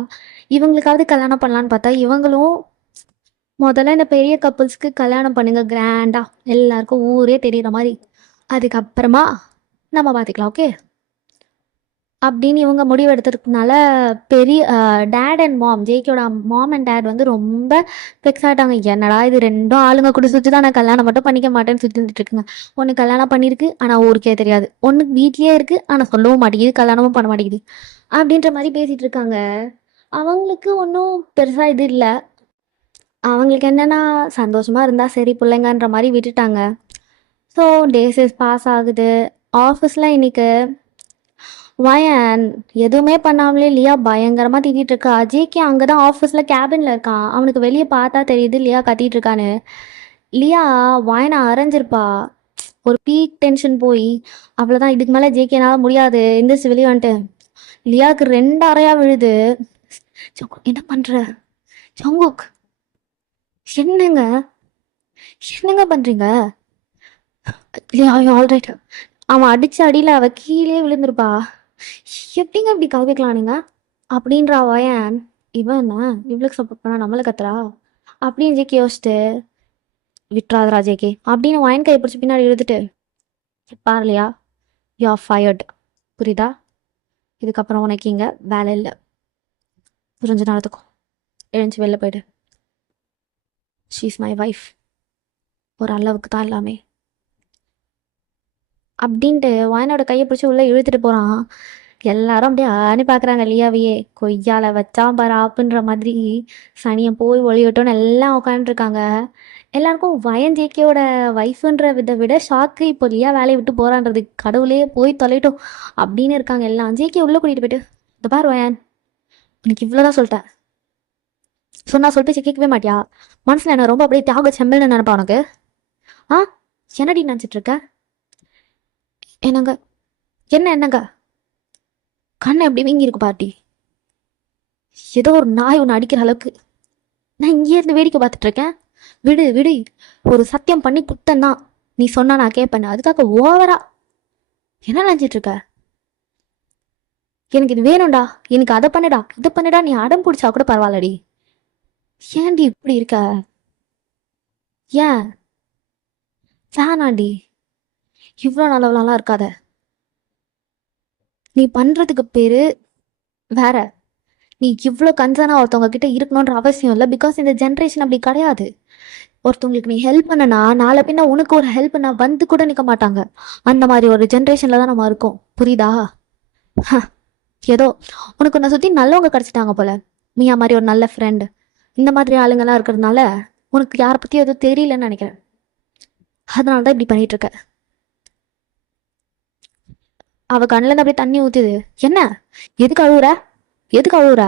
இவங்களுக்காவது கல்யாணம் பண்ணலான்னு பார்த்தா இவங்களும் முதல்ல இந்த பெரிய கப்புள்ஸ்க்கு கல்யாணம் பண்ணுங்க கிராண்டாக, எல்லாருக்கும் ஊரே தெரியுற மாதிரி, அதுக்கப்புறமா நம்ம பார்த்துக்கலாம், ஓகே அப்படின்னு இவங்க முடிவு எடுத்துருக்கனால பெரிய டேட் அண்ட் மாம், ஜேகேயோட மாம் அண்ட் டேட் வந்து ரொம்ப ஃபிக்ஸ் ஆகிட்டாங்க. என்னடா இது ரெண்டும் ஆளுங்க கூட சுற்றி தான், நான் கல்யாணம் மட்டும் பண்ணிக்க மாட்டேன்னு சுற்றி இருந்துட்டு இருக்குங்க. ஒன்று கல்யாணம் பண்ணியிருக்கு ஆனால் ஊருக்கே தெரியாது, ஒன்று வீட்லேயே இருக்குது ஆனால் சொல்லவும் மாட்டேங்குது, கல்யாணமும் பண்ண மாட்டேங்குது அப்படின்ற மாதிரி பேசிகிட்டு இருக்காங்க. அவங்களுக்கு ஒன்றும் பெருசாக இது இல்லை. அவங்களுக்கு என்னென்னா சந்தோஷமாக இருந்தால் சரி பிள்ளைங்கன்ற மாதிரி விட்டுட்டாங்க. ஸோ டேஸஸ் பாஸ் ஆகுது. ஆஃபீஸில் இன்னைக்கு வயன் எதுவுமே பண்ணாமலே லியா பயங்கரமாக திட்டிகிட்டு இருக்கா. அஜய்க்கு அங்கே தான் ஆஃபீஸில் கேபினில் இருக்கான், அவனுக்கு வெளியே பார்த்தா தெரியுது லியா கத்திட்டு இருக்கான்னு. லியா வயனை அரைஞ்சிருப்பா. ஒரு பீக் டென்ஷன் போய் அவ்வளோதான், இதுக்கு மேலே ஜேகேனால முடியாது, எந்திரிச்சு வெளியே வந்துட்டு லியாவுக்கு 2 அறையாக விழுது. என்ன பண்ணுற ஜங்குக், என்னங்க என்னங்க பண்ணுறீங்க? லியா ஆல்ரைட். அவன் அடித்த அடியில் அவள் கீழே விழுந்திருப்பா. எப்படிங்க இப்படி கவிக்கலாம் நீங்கள் அப்படின்றா வயன். இவன் என்ன இவளுக்கு சப்போர்ட் பண்ணா நம்மளை கத்துறா அப்படின்னு ஜேகே யோசிச்சுட்டு, விட்றாதரா ஜேகே அப்படின்னு வயன் கையை பிடிச்சி பின்னாடி எழுதிட்டு, பாருலையா யூ ஆர் ஃபயர்ட், புரியுதா? இதுக்கப்புறம் உனக்கு இங்கே வேலை இல்லை, புரிஞ்ச நேரத்துக்கும் எழுந்துச்சு வெளில போயிடு. ஷீ இஸ் மை வைஃப், ஒரு அளவுக்கு தான் எல்லாமே அப்படின்ட்டு வயனோட கையை பிடிச்சி உள்ளே இழுத்துட்டு போகிறான். எல்லாரும் அப்படியே ஆனி பார்க்குறாங்க லியாவையே. கொய்யால வச்சான் பாரு ஆப்புன்ற மாதிரி சனியை போய் ஒளிவிட்டோன்னு எல்லாம் உட்காந்துருக்காங்க. எல்லாருக்கும் வயன் ஜேகேயோட ஒய்ஃபுன்ற விட ஷாக்கு, இப்போ லியா வேலையை விட்டு போகிறான்றது, கடவுளே போய் தொலைட்டோம் அப்படின்னு இருக்காங்க எல்லாம். ஜேகே உள்ளே கூட்டிகிட்டு போயிட்டு, இந்த பார் வயன், எனக்கு இவ்வளோதான் சொல்லிட்டேன், சொன்னா சொல்லிட்டு கேட்கவே மாட்டியா? மனசில் என்ன ரொம்ப அப்படியே தியாக செம்மல்னு நினைப்பா உனக்கு? ஆ என்னடி நினச்சிட்டு இருக்க? என்னங்க என்னங்க கண்ணை எப்படி வீங்கி இருக்கு பாட்டி, ஏதோ ஒரு நாய் ஒன்று அடிக்கிற அளவுக்கு. நான் இங்கே இருந்து வேடிக்கை பார்த்துட்டு இருக்கேன். விடு விடு, ஒரு சத்தியம் பண்ணி குத்தந்தான், நீ சொன்னா நான் கேட்பேன், அதுக்காக ஓவரா என்ன நினைச்சிட்டு இருக்க? எனக்கு இது வேணும்டா, எனக்கு அதை பண்ணுடா இதை பண்ணுடா, நீ அடம் பிடிச்சா கூட பரவாயில்லடி, ஏன்டி இப்படி இருக்க? ஏன் வேணாண்டி, இவ்வளோ நல்லவளாலாம் இருக்காத. நீ பண்றதுக்கு பேரு வேற. நீ இவ்வளோ கன்சர்னா ஒருத்தவங்க கிட்ட இருக்கணுன்ற அவசியம் இல்லை. பிகாஸ் இந்த ஜென்ரேஷன் அப்படி கிடையாது. ஒருத்தவங்களுக்கு நீ ஹெல்ப் பண்ணனா நாளை பின்ன உனக்கு ஒரு ஹெல்ப் பண்ண வந்து கூட நிற்க மாட்டாங்க. அந்த மாதிரி ஒரு ஜென்ரேஷன்ல தான் நம்ம இருக்கோம். புரியுதா? ஹ, ஏதோ உனக்கு உன்னை சுற்றி நல்லவங்க கிடச்சிட்டாங்க போல. மியா மாதிரி ஒரு நல்ல ஃப்ரெண்டு. இந்த மாதிரி ஆளுங்கெல்லாம் இருக்கிறதுனால உனக்கு யாரை பற்றி எதுவும் தெரியலன்னு நினைக்கிறேன். அதனால தான் இப்படி பண்ணிட்டு இருக்க. அவ கண்ணில் இருந்து அப்படியே தண்ணி ஊத்துது. என்ன? எதுக்கு அழுவுற? எதுக்கு அழுவுற?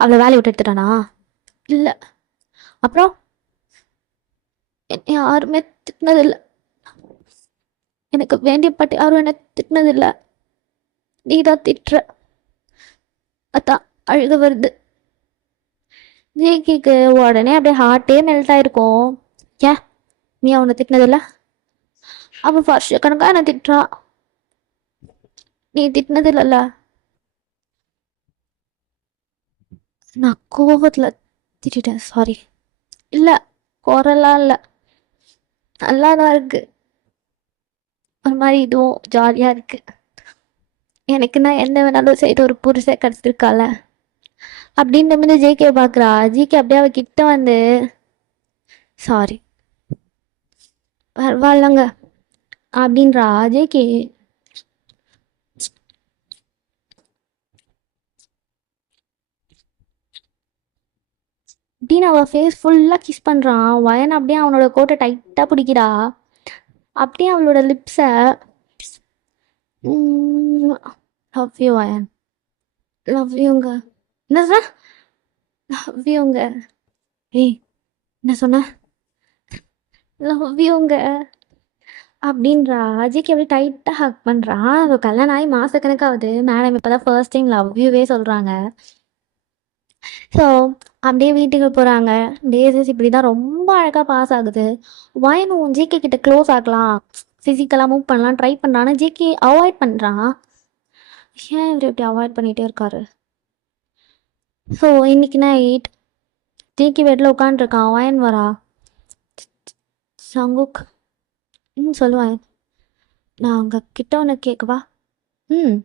அவளை வேலையை விட்டு எடுத்துட்டானா? இல்லை. அப்புறம் என்னை யாருமே திட்டினதில்லை. எனக்கு வேண்டிய பாட்டு யாரும் என்ன திட்டினதில்லை. நீ தான் திட்டுற. அதான் அழுக வருது. ஜேகிக்கு உடனே அப்படியே ஹார்ட்டே மெல்ட் ஆயிருக்கும். ஏன் நீ அவனை திட்டினதில்ல? அவன் வருஷ கணக்கா என்ன திட்டுறா. நீ திட்டினதில்லல்ல? நான் கோபத்தில் திட்டேன், சாரி. இல்லை, குரலாம் இல்லை, நல்லா தான் இருக்கு. ஒரு மாதிரி இதுவும் ஜாலியாக இருக்கு. எனக்கு நான் என்ன வேணாலும் செய்து ஒரு புருஷை கிடச்சிருக்கால அப்படின்னு வந்து ஜேகே பார்க்குறா. ஜிகே அப்படியே அவ கிட்ட வந்து, சாரி பரவாயில்லங்க அப்படின்றா ஜேகே. அப்படின்னு அவள் ஃபேஸ் ஃபுல்லாக கிஸ் பண்ணுறான். வயன் அப்படியே அவனோட கோட்டை டைட்டாக பிடிக்கிறா. அப்படியே அவளோட லிப்ஸை லவ் யூ வயன், லவ் யூங்க. என்ன சொன்ன? லவ் யூங்க. ஏய், என்ன சொன்ன? லவ் யூங்க அப்படின்றா. அஜய்க்கு அப்படியே டைட்டாக ஹக் பண்ணுறான். அது கல்யாணம் ஆகி மாதக்கணக்காகுது. மேடம் இப்போ தான் ஃபர்ஸ்ட் டைம் லவ் யூவே சொல்கிறாங்க. ஸோ அப்படியே வீட்டுக்கு போகிறாங்க. டேஸஸ் இப்படி தான் ரொம்ப அழகாக பாஸ் ஆகுது. வயனும் ஜேகே கிட்ட க்ளோஸ் ஆகலாம், ஃபிசிக்கலாக மூவ் பண்ணலாம் ட்ரை பண்ணுறான்னு ஜேகே அவாய்ட் பண்ணுறான். ஏன் இவர் இப்படி அவாய்ட் பண்ணிகிட்டே இருக்காரு? ஸோ இன்னைக்கு நைட் ஜேகே பெட்டில் உட்காந்துருக்கான். வயன் வரா. சங்குக், சொல்லுவான். நான் உங்கள் கிட்ட ஒன்று கேட்கவா? ம்.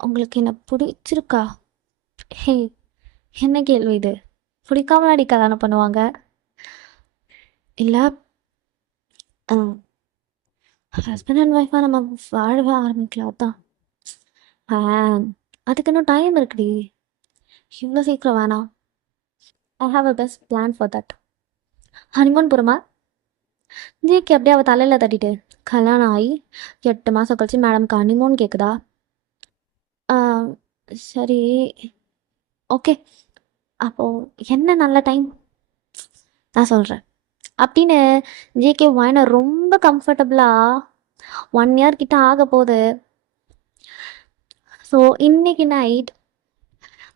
உங்களுக்கு என்ன பிடிச்சிருக்கா? ஹே, என்ன கேள்வி இது? பிடிக்காமலாடி கல்யாணம் பண்ணுவாங்க? இல்லை, ஹஸ்பண்ட் அண்ட் ஒய்ஃபாக நம்ம வாழவே ஆரம்பிக்கலாம் தான். அதுக்கு இன்னும் டைம் இருக்குடி. இவ்வளோ சீக்கிரம் வேணாம். I have a best plan for that. Honeymoon போகிறோமா? ஜிக்கு அப்படியே அவள் தலையில் தட்டிட்டு, கல்யாணம் ஆகி 8 மாதம் கழிச்சு மேடம்க்கு ஹனிமூன் கேட்குதா? ஆ, சரி, ஓகே. அப்போது என்ன நல்ல டைம் நான் சொல்கிறேன் அப்படின்னு ஜேகே வாயின ரொம்ப கம்ஃபர்டபுளாக 1 இயர் கிட்ட ஆக போகுது. ஸோ இன்னைக்கு நைட்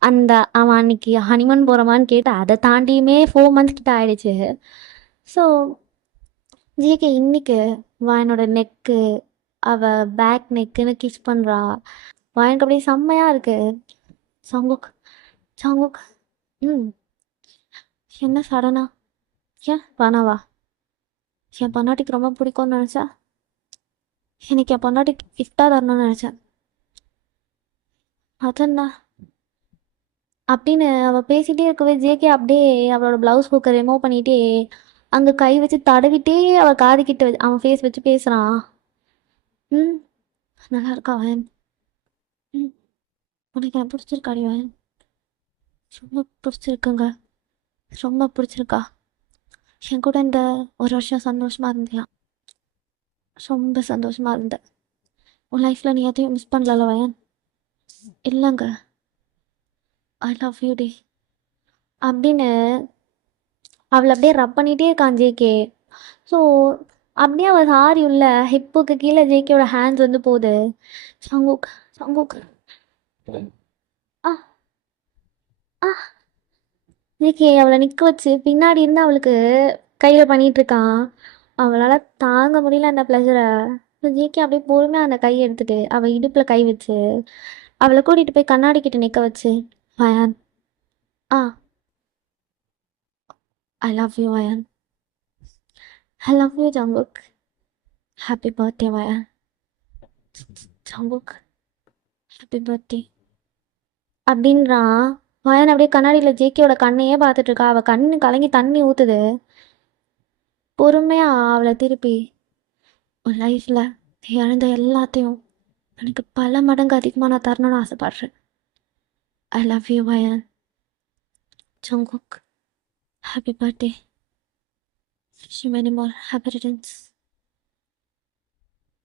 அந்த அவன் அன்னைக்கு ஹனிமூன் போகிறோமான்னு கேட்டு அதை தாண்டியுமே 4 மந்த்ஸ் கிட்ட ஆயிடுச்சு. ஸோ ஜேகே இன்னைக்கு வாயனோட நெக்கு, அவள் பேக் நெக்குன்னு கிஸ் பண்ணுறா. வாயனுக்கு அப்படியே செம்மையாக இருக்கு. சங்குக், சங்குக். ம். என்ன சடனா? ஏன் வேணாவா? என் பொண்டாட்டிக்கு ரொம்ப பிடிக்கும்னு நினச்சா. எனக்கு என் பொண்டாட்டிக்கு கிஃப்டாக தரணும்னு நினச்சேன். அதென்ன அப்படின்னு அவள் பேசிகிட்டே இருக்கவே ஜேகே அப்படியே அவளோட ப்ளவுஸ் புக்கை ரிமூவ் பண்ணிகிட்டே அங்கே கை வச்சு தடவிட்டே அவள் காது கிட்ட அவன் ஃபேஸ் வச்சு பேசுகிறான். ம். நல்லா இருக்கா அவன்? ம். உனக்கு எனக்கு பிடிச்சிருக்காடி அவன்? ரொம்ப பிடிச்சிருக்குங்க, ரொம்ப பிடிச்சிருக்கா. என் கூட இந்த 1 வருஷம் சந்தோஷமாக இருந்தியா? ரொம்ப சந்தோஷமாக இருந்தேன். உன் லைஃப்பில் நீ எதையும் மிஸ் பண்ணல வயன்? இல்லைங்க, ஐ லவ் யூ டி அப்படின்னு அவளை அப்படியே ரப் பண்ணிகிட்டே இருக்கான் ஜேகே. ஸோ அப்படியே அவள் சாரி உள்ள ஹிப்புக்கு கீழே ஜேகேயோட ஹேண்ட்ஸ் வந்து போகுது. சங்குக், சங்குக். ஆ, ஆ. ஜேகே அவளை நிற்க வச்சு பின்னாடி இருந்து அவளுக்கு கையில் பண்ணிகிட்டு இருக்கான். அவளால் தாங்க முடியல அந்த ப்ளஷரை. ஜேகே அப்படியே பொறுமையாக அந்த கையை எடுத்துட்டு அவள் இடுப்பில் கை வச்சு அவளை கூட்டிகிட்டு போய் கண்ணாடி கிட்ட நிற்க வச்சு, வயான், ஆ, ஐ லவ் யூ வயான், I love you Jungkook. Happy birthday வயன். ஜங்குக் ஹாப்பி பர்த்டே அப்படின்றான். வயன் அப்படியே கண்ணாடியில் ஜேகேயோட கண்ணையே பார்த்துட்டு இருக்கா. அவள் கண்ணு கலங்கி தண்ணி ஊற்றுது. பொறுமையா அவளை திருப்பி, உன் லைஃப்பில் இழந்த எல்லாத்தையும் எனக்கு பல மடங்கு அதிகமாக நான் தரணும்னு ஆசைப்படுறேன். ஐ லவ் யூ வயன். Jungkook happy birthday. Wish you many more happy returns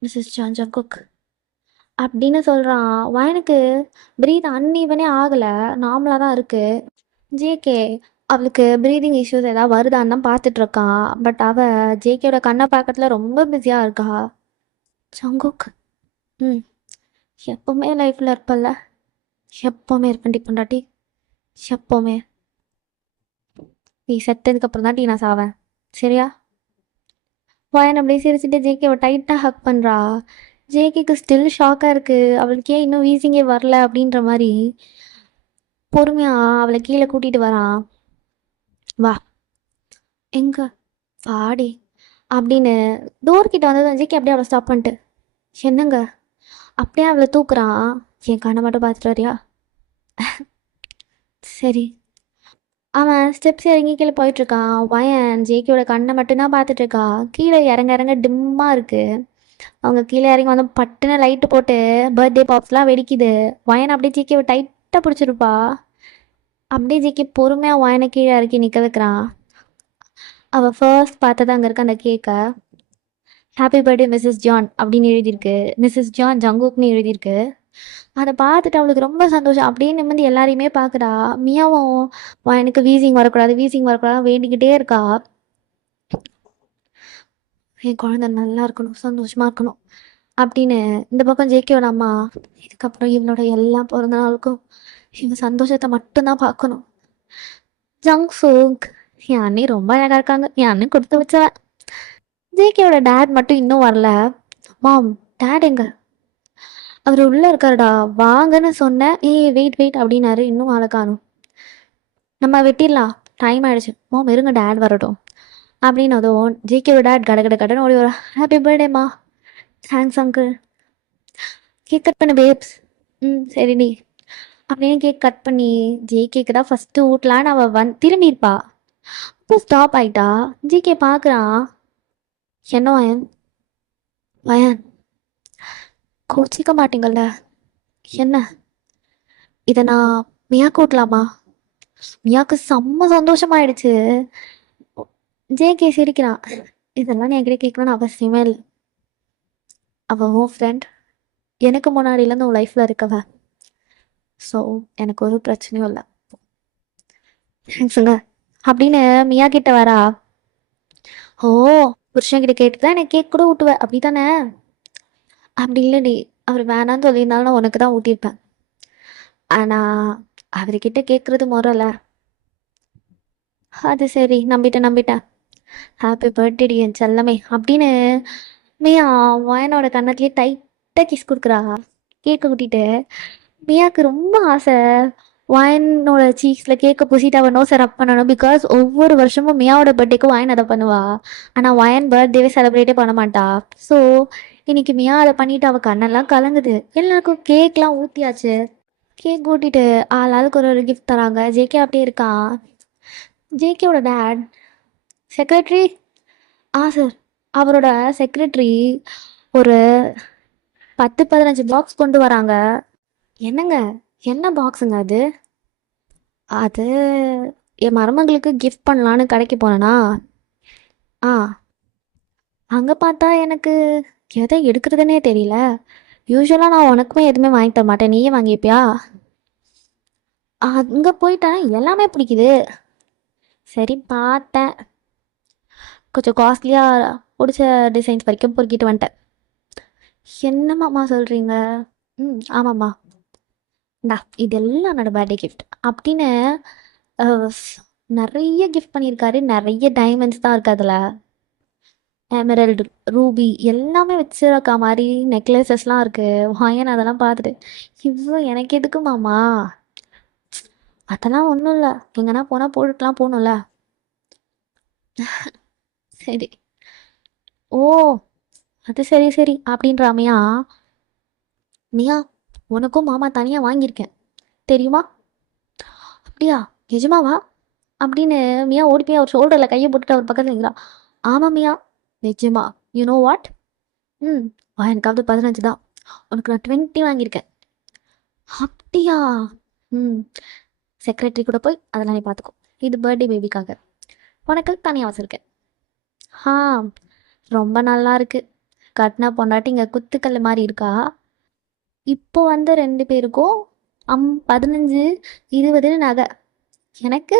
Mrs Jeon Jungkook அப்படின்னு சொல்கிறான். வயனுக்கு ப்ரீத் அன்ஈவனே ஆகலை, நார்மலாக தான் இருக்குது. ஜேகே அவளுக்கு ப்ரீதிங் இஷ்யூஸ் ஏதாவது வருதான்னு தான் பார்த்துட்ருக்கான். பட் அவள் ஜேகேயோட கண்ணை பார்க்கறதுல ரொம்ப பிஸியாக இருக்கா. ஜங்குக் ம் எப்போவுமே லைஃப்பில் இருப்பல்ல? எப்போவுமே இருப்பேன்டி பொண்டாட்டி, எப்போவுமே. நீ செத்ததுக்கப்புறம் தான் நான் சாவேன், சரியா? வயன் அப்படியே சிரிச்சுட்டு ஜேகேவை டைட்டாக ஹக் பண்ணுறா. ஜேகேக்கு ஸ்டில் ஷாக்காக இருக்குது. அவளுக்கே இன்னும் வீசிங்கே வரல அப்படின்ற மாதிரி. பொறுமையாக அவளை கீழே கூட்டிகிட்டு வரான். வா, எங்க வாடி அப்படின்னு டோர்கிட்ட வந்தது. ஜேகே அப்படியே அவளை ஸ்டாப் பண்ணிட்டு, என்னங்க அப்படியே அவளை தூக்குறான். என் கண்ணை மட்டும் பார்த்துட்டு வரியா? சரி. அவன் ஸ்டெப்ஸ் இறங்கி கீழே போயிட்டுருக்கான். வயன் ஜேகேயோட கண்ணை மட்டும்தான் பார்த்துட்ருக்கா. கீழே இறங்க இறங்க டிம்மாக இருக்குது. அவங்க கீழே இறங்கி வந்து பட்டுன்னு லைட்டு போட்டு பர்த்டே பாப்ஸ்லாம் வெடிக்குது. வயன் அப்படியே ஜேகேவை டைட்டாக பிடிச்சிருப்பா. அப்படியே ஜேகே பொறுமையாக வயனை கீழே இறக்கி நிற்க வைக்கிறான். அவள் ஃபர்ஸ்ட் பார்த்தது அங்கே இருக்க அந்த கேக்கை. ஹாப்பி பர்த்டே மிஸ்ஸஸ் ஜான் அப்படின்னு எழுதியிருக்கு. மிஸ்ஸஸ் ஜான் ஜங்குக்னு எழுதியிருக்கு. அதை பார்த்துட்டு அவளுக்கு ரொம்ப சந்தோஷம். அப்படியே நிமிர்ந்து எல்லாரையுமே பார்க்குறா. மியாவும் எனக்கு வீசிங் வரக்கூடாது, வீசிங் வரக்கூடாது வேண்டிக்கிட்டே இருக்கா. என் குழந்தை நல்லா இருக்கணும், சந்தோஷமாக இருக்கணும் அப்படின்னு. இந்த பக்கம் ஜேகேயோட அம்மா, இதுக்கப்புறம் இவனோட எல்லா பிறந்த நாளுக்கும் இவன் சந்தோஷத்தை மட்டும்தான் பார்க்கணும். ஜங்சூக், என் அண்ணி ரொம்ப அழகாக இருக்காங்க, என் அண்ணன் கொடுத்து வச்சவன். ஜேகேயோட டேட் மட்டும் இன்னும் வரல. மாம், டேட் எங்க? அவர் உள்ளே இருக்காருடா, வாங்கன்னு சொன்னேன். வெயிட் வெயிட் அப்படின்னாரு. இன்னும் ஆளை காணும். நம்ம வெட்டிடலாம், டைம் ஆயிடுச்சு. மாம் இருங்க, டேட் வரட்டும் அப்படின்னு. அதுவும் ஜேகேயோட டேட் கடன் ஓடி வர. ஹாப்பி பர்த்டேம்மா. Thanks uncle. கேக் கட் பண்ணு பேப்ஸ். சரிடி அப்படின்னு கேக் கட் பண்ணி ஜேகேக்கு தான் ஃபஸ்ட்டு ஊட்டலான்னு அவள் திரும்பியிருப்பா. இப்போ ஸ்டாப் ஆயிட்டா. ஜேகே பார்க்குறான். என்ன வயன்? வயன் கோச்சிக்க மாட்டீங்கள்ல? என்ன இதை நான் மியாக்கு ஊட்டலாமா? மியாக்கு செம்ம சந்தோஷமாயிடுச்சு. ஜேகே சிரிக்கிறான். இதெல்லாம் நீ என்கிட்ட கேட்கணும்னு அவசியமே இல்லை. அவள் உன் ஃப்ரெண்ட், எனக்கு முன்னாடியிலேருந்து உன் லைஃப்பில் இருக்கவ. ஸோ எனக்கு ஒரு பிரச்சனையும் இல்லை. தேங்க்ஸுங்க அப்படின்னு மியா கிட்ட வரா. ஓ, புருஷன்கிட்ட கேட்டு தான் எனக்கு கேக் கூட ஊட்டுவேன் அப்படி தானே? அப்படி இல்லைடி, அவர் வேணான்னு சொல்லியிருந்தாலும் நான் உனக்கு தான் ஊட்டியிருப்பேன். ஆனால் அவர்கிட்ட கேட்குறது முறையில்ல. அது சரி, நம்பிட்டேன். ஹாப்பி பர்த்டே என் செல்லமே அப்படின்னு மியா வயனோட கண்ணத்துலேயே டைட்டாக கிஸ் கொடுக்குறா. கேக்கை கூட்டிட்டு. மியாவுக்கு ரொம்ப ஆசை வயனோட சீக்ஸில் கேக்கை பூசிட்டு அவள் நோஸை ரப் பண்ணணும். பிகாஸ் ஒவ்வொரு வருஷமும் மியாவோட பர்த்டேக்கும் வயன் அதை பண்ணுவா. ஆனால் வயன் பர்த்டேவே செலிப்ரேட்டே பண்ண மாட்டா. ஸோ இன்னைக்கு மியா அதை பண்ணிட்டு அவள் கண்ணெல்லாம் கலங்குது. எல்லாருக்கும் கேக்லாம் ஊற்றியாச்சு. கேக் ஊட்டிட்டு ஆளுக்கு ஒரு கிஃப்ட் தராங்க. ஜேகே அப்படியே இருக்கான். ஜேகேவோட டேட் செக்ரட்டரி. சார், அவரோட செக்ரட்டரி ஒரு 10-15 பாக்ஸ் கொண்டு வராங்க. என்னங்க, என்ன பாக்ஸுங்க அது? அது என் மருமகளுக்கு கிஃப்ட் பண்ணலான்னு கடைக்கு போனேனா, ஆ அங்கே பார்த்தா எனக்கு எதை எடுக்கிறதுனே தெரியல. யூஸ்வலாக நான் உனக்குமே எதுவுமே வாங்கி தர மாட்டேன், நீயே வாங்கிப்பியா? அங்கே போயிட்டேன், எல்லாமே பிடிக்குது. சரி பார்த்தேன், கொஞ்சம் காஸ்ட்லியாக பிடிச்ச டிசைன்ஸ் வரைக்கும் பொறுக்கிட்டு வந்துட்டேன். என்னம்மாம்மா சொல்கிறீங்க? ஆமாம்மா, இந்தா இதெல்லாம் என்னோட பர்த்டே கிஃப்ட் அப்படின்னு நிறைய கிஃப்ட் பண்ணியிருக்காரு. நிறைய டைமண்ட்ஸ் தான் இருக்குது அதில். எமரல்டு, ரூபி எல்லாமே வச்சுருக்கா மாதிரி நெக்லஸஸ்லாம் இருக்குது. வாயன் அதெல்லாம் பார்த்துட்டு, இவ்வளோ எனக்கு எதுக்கு மாமா? அதெல்லாம் ஒன்றும் இல்லை, எங்கன்னா போனால் போட்டுட்டுலாம் போகணும்ல. சரி ஓ! அது சரி, சரி. அப்படின்றா மியா. மியா, உனக்கும் மாமா தனியா வாங்கியிருக்கேன். தெரியுமா? அப்படியா? நிஜமாவா? அப்படின்னு மியா ஓடி போய் அவர் ஷோல்டர்ல கைய போட்டுட்டு அவர் பக்கத்துல நிக்கிறா. ஆமா மியா. நிஜமா. You know what? ம். எனக்காவது 15 தான். உனக்கு நான் 20 வாங்கியிருக்கேன். அப்படியா? ம். செக்ரட்டரி கூட போய் அதெல்லாம் நீ பார்த்துக்கோ. இது பர்த்டே பேபிக்காக. உனக்கு தனியா வச்சிருக்கேன். ஆ, ரொம்ப நல்லா இருக்கு. கட்டின பொண்டாட்டி இங்க குத்துக்கல்லு மாரி இருக்கா. இப்போ வந்த 2 பேருக்கும் 15, 20ன்னு நகை. எனக்கு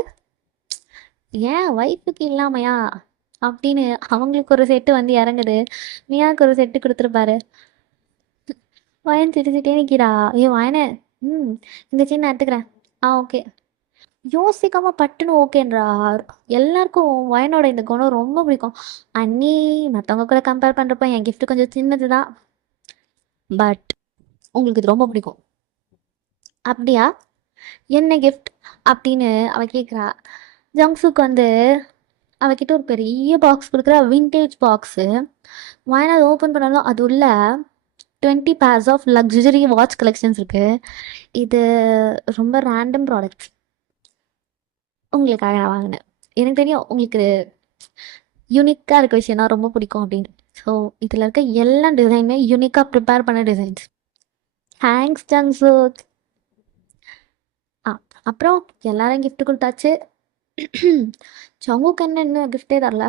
ஏன் ஒய்ஃபுக்கு இல்லாமையா? அப்படின்னு அவங்களுக்கு ஒரு செட்டு வந்து இறங்குது. மியாவுக்கு ஒரு செட்டு கொடுத்துருப்பாரு. வயன் சிரிச்சுட்டே நிற்கிறா. ஐயோ வயனே, ம், இந்த சின்ன எடுத்துக்கிறேன். ஆ, ஓகே. யோசிக்காம பட்டுன்னு ஓகேன்றா. எல்லாருக்கும் வயனோட இந்த குணம் ரொம்ப பிடிக்கும். அண்ணி மற்றவங்க கூட கம்பேர் பண்ணுறப்ப என் gift கொஞ்சம் சின்னது தான். பட் உங்களுக்கு இது ரொம்ப பிடிக்கும். அப்படியா? என்ன கிஃப்ட் அப்படின்னு அவ கேட்குறா. ஜங்ஸுக்கு வந்து அவகிட்ட ஒரு பெரிய பாக்ஸ் கொடுக்குற விண்டேஜ் பாக்ஸு. வாங்கினா அதை ஓப்பன் பண்ணாலும் அது உள்ள 20 pairs of luxury watch collections இருக்குது. இது ரொம்ப ரேண்டம் ப்ராடக்ட்ஸ். உங்களுக்காக நான் வாங்கினேன். எனக்கு தெரியும் உங்களுக்கு யூனிக்காக இருக்க விஷயம்னா ரொம்ப பிடிக்கும் அப்படின்னு. ஸோ இதில் இருக்க எல்லா டிசைனுமே யூனிக்காக ப்ரிப்பேர் பண்ண டிசைன்ஸ். தேங்க்ஸ் ஜங்ஸுக். ஆ, அப்புறம் எல்லாரும் gift கொடுத்தாச்சு. ஜங்குக்கு என்ன இன்னும் கிஃப்டே தரல.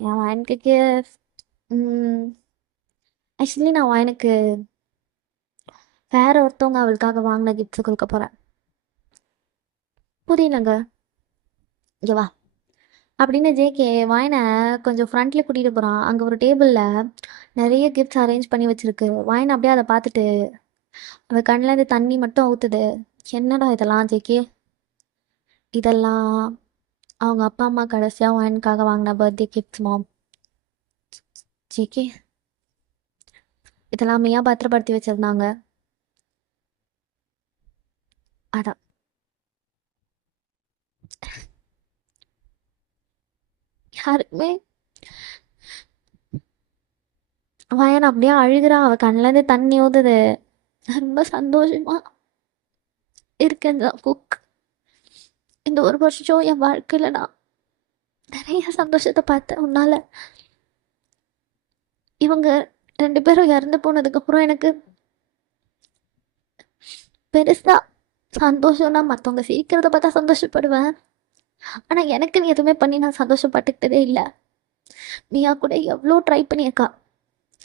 என் வயனுக்கு கிஃப்ட், ஆக்சுவலி நான் வயனுக்கு வேற ஒருத்தவங்க அவளுக்காக வாங்கின கிஃப்ட்ஸ் கொடுக்க போகிறேன். புரியலங்க. இங்கே வா அப்படின்னு ஜேகே வாயனை கொஞ்சம் ஃப்ரண்ட்ல கூட்டிகிட்டு போகிறான். அங்கே ஒரு டேபிளில் நிறைய கிஃப்ட்ஸ் அரேஞ்ச் பண்ணி வச்சிருக்கு. வாயனை அப்படியே அதை பார்த்துட்டு அவள் கண்ணிலேருந்து தண்ணி மட்டும் ஊற்றுது. என்னடா இதெல்லாம் ஜேகே? இதெல்லாம் அவங்க அப்பா அம்மா கடைசியாக வாயனுக்காக வாங்கின பர்த்டே கிஃப்ட்ஸ் மாம். ஜேகே, இதெல்லாம் மியா பத்திரப்படுத்தி வச்சிருந்தாங்க. அதான் யாருக்குமே வயன் அப்படியே அழுகிறா. அவ கண்ணிலேருந்து தண்ணி ஊத்துது. ரொம்ப சந்தோஷமா இருக்கேன் குக். இந்த ஒரு வருஷம் என் வாழ்க்கையில நான் நிறைய சந்தோஷத்தை பார்த்தேன் உன்னால. இவங்க 2 பேரும் இறந்து போனதுக்கப்புறம் எனக்கு பெருசா சந்தோஷம்னா மற்றவங்க சிரிக்கிறத பார்த்தா சந்தோஷப்படுவேன். ஆனால் எனக்கு நீ எதுவுமே பண்ணி நான் சந்தோஷப்பட்டுக்கிட்டதே இல்லை. நீயா கூட எவ்வளோ ட்ரை பண்ணியிருக்கா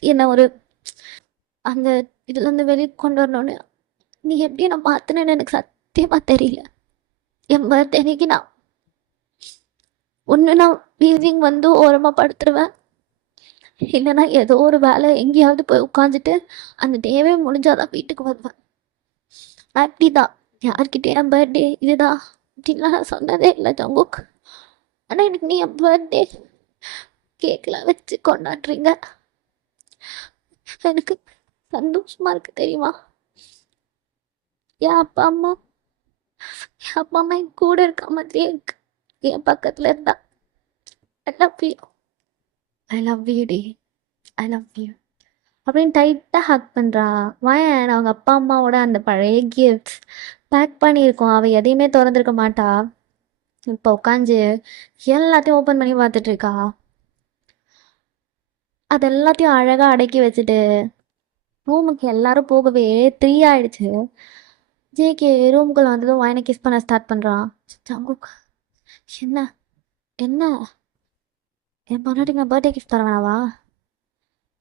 என்னை ஒரு அந்த இதுலேருந்து வெளியே கொண்டு வரணும்னு. நீ எப்படி நான் மாற்றினேன்னு எனக்கு சத்தியமாக தெரியல. என் பர்த்டே அன்னைக்கு நான் ஒன்று நான் வீசிங் வந்து ஓரமாக படுத்துருவேன். இல்லைன்னா ஏதோ ஒரு வேலை எங்கேயாவது போய் உட்காந்துட்டு அந்த டேவே முடிஞ்சாதான் வீட்டுக்கு வருவேன். அப்படிதான் யார்கிட்டே என் பர்த்டே இதுதான் அப்படின்லாம் நான் சொன்னதே இல்லை ஜங்குக். ஆனால் எனக்கு நீ என் பர்த்டே கேக்கெலாம் வச்சு கொண்டாடுறீங்க. எனக்கு சந்தோஷமா இருக்கு தெரியுமா? என் அப்பா அம்மா என் அப்பா அம்மா என் கூட இருக்க மாதிரியே இருக்கு. என் பக்கத்துல இருந்தா. I love you. I love you டி. ஐ லவ் யூ அப்படின்னு டைட்டாக ஹக் பண்ணுறா. வாயன் அவங்க அப்பா அம்மாவோட அந்த பழைய கிஃப்ட்ஸ் பேக் பண்ணியிருக்கோம். அவள் எதையுமே திறந்துருக்க மாட்டா. இப்போ உட்காந்து எல்லாத்தையும் ஓப்பன் பண்ணி பார்த்துட்டு இருக்கா. அது எல்லாத்தையும் அழகாக அடக்கி வச்சுட்டு ரூமுக்கு எல்லாரும் போகவே 3 ஆயிடுச்சு. ஜேகே ரூமுக்குள்ள வந்ததும் வாயனை கிஸ் பண்ண ஸ்டார்ட் பண்ணுறான். ஜங்குக், என்ன என்ன என் பொண்டாட்டிக்கு நான் பர்த்டே கிஃப்ட் தர வேணாவா?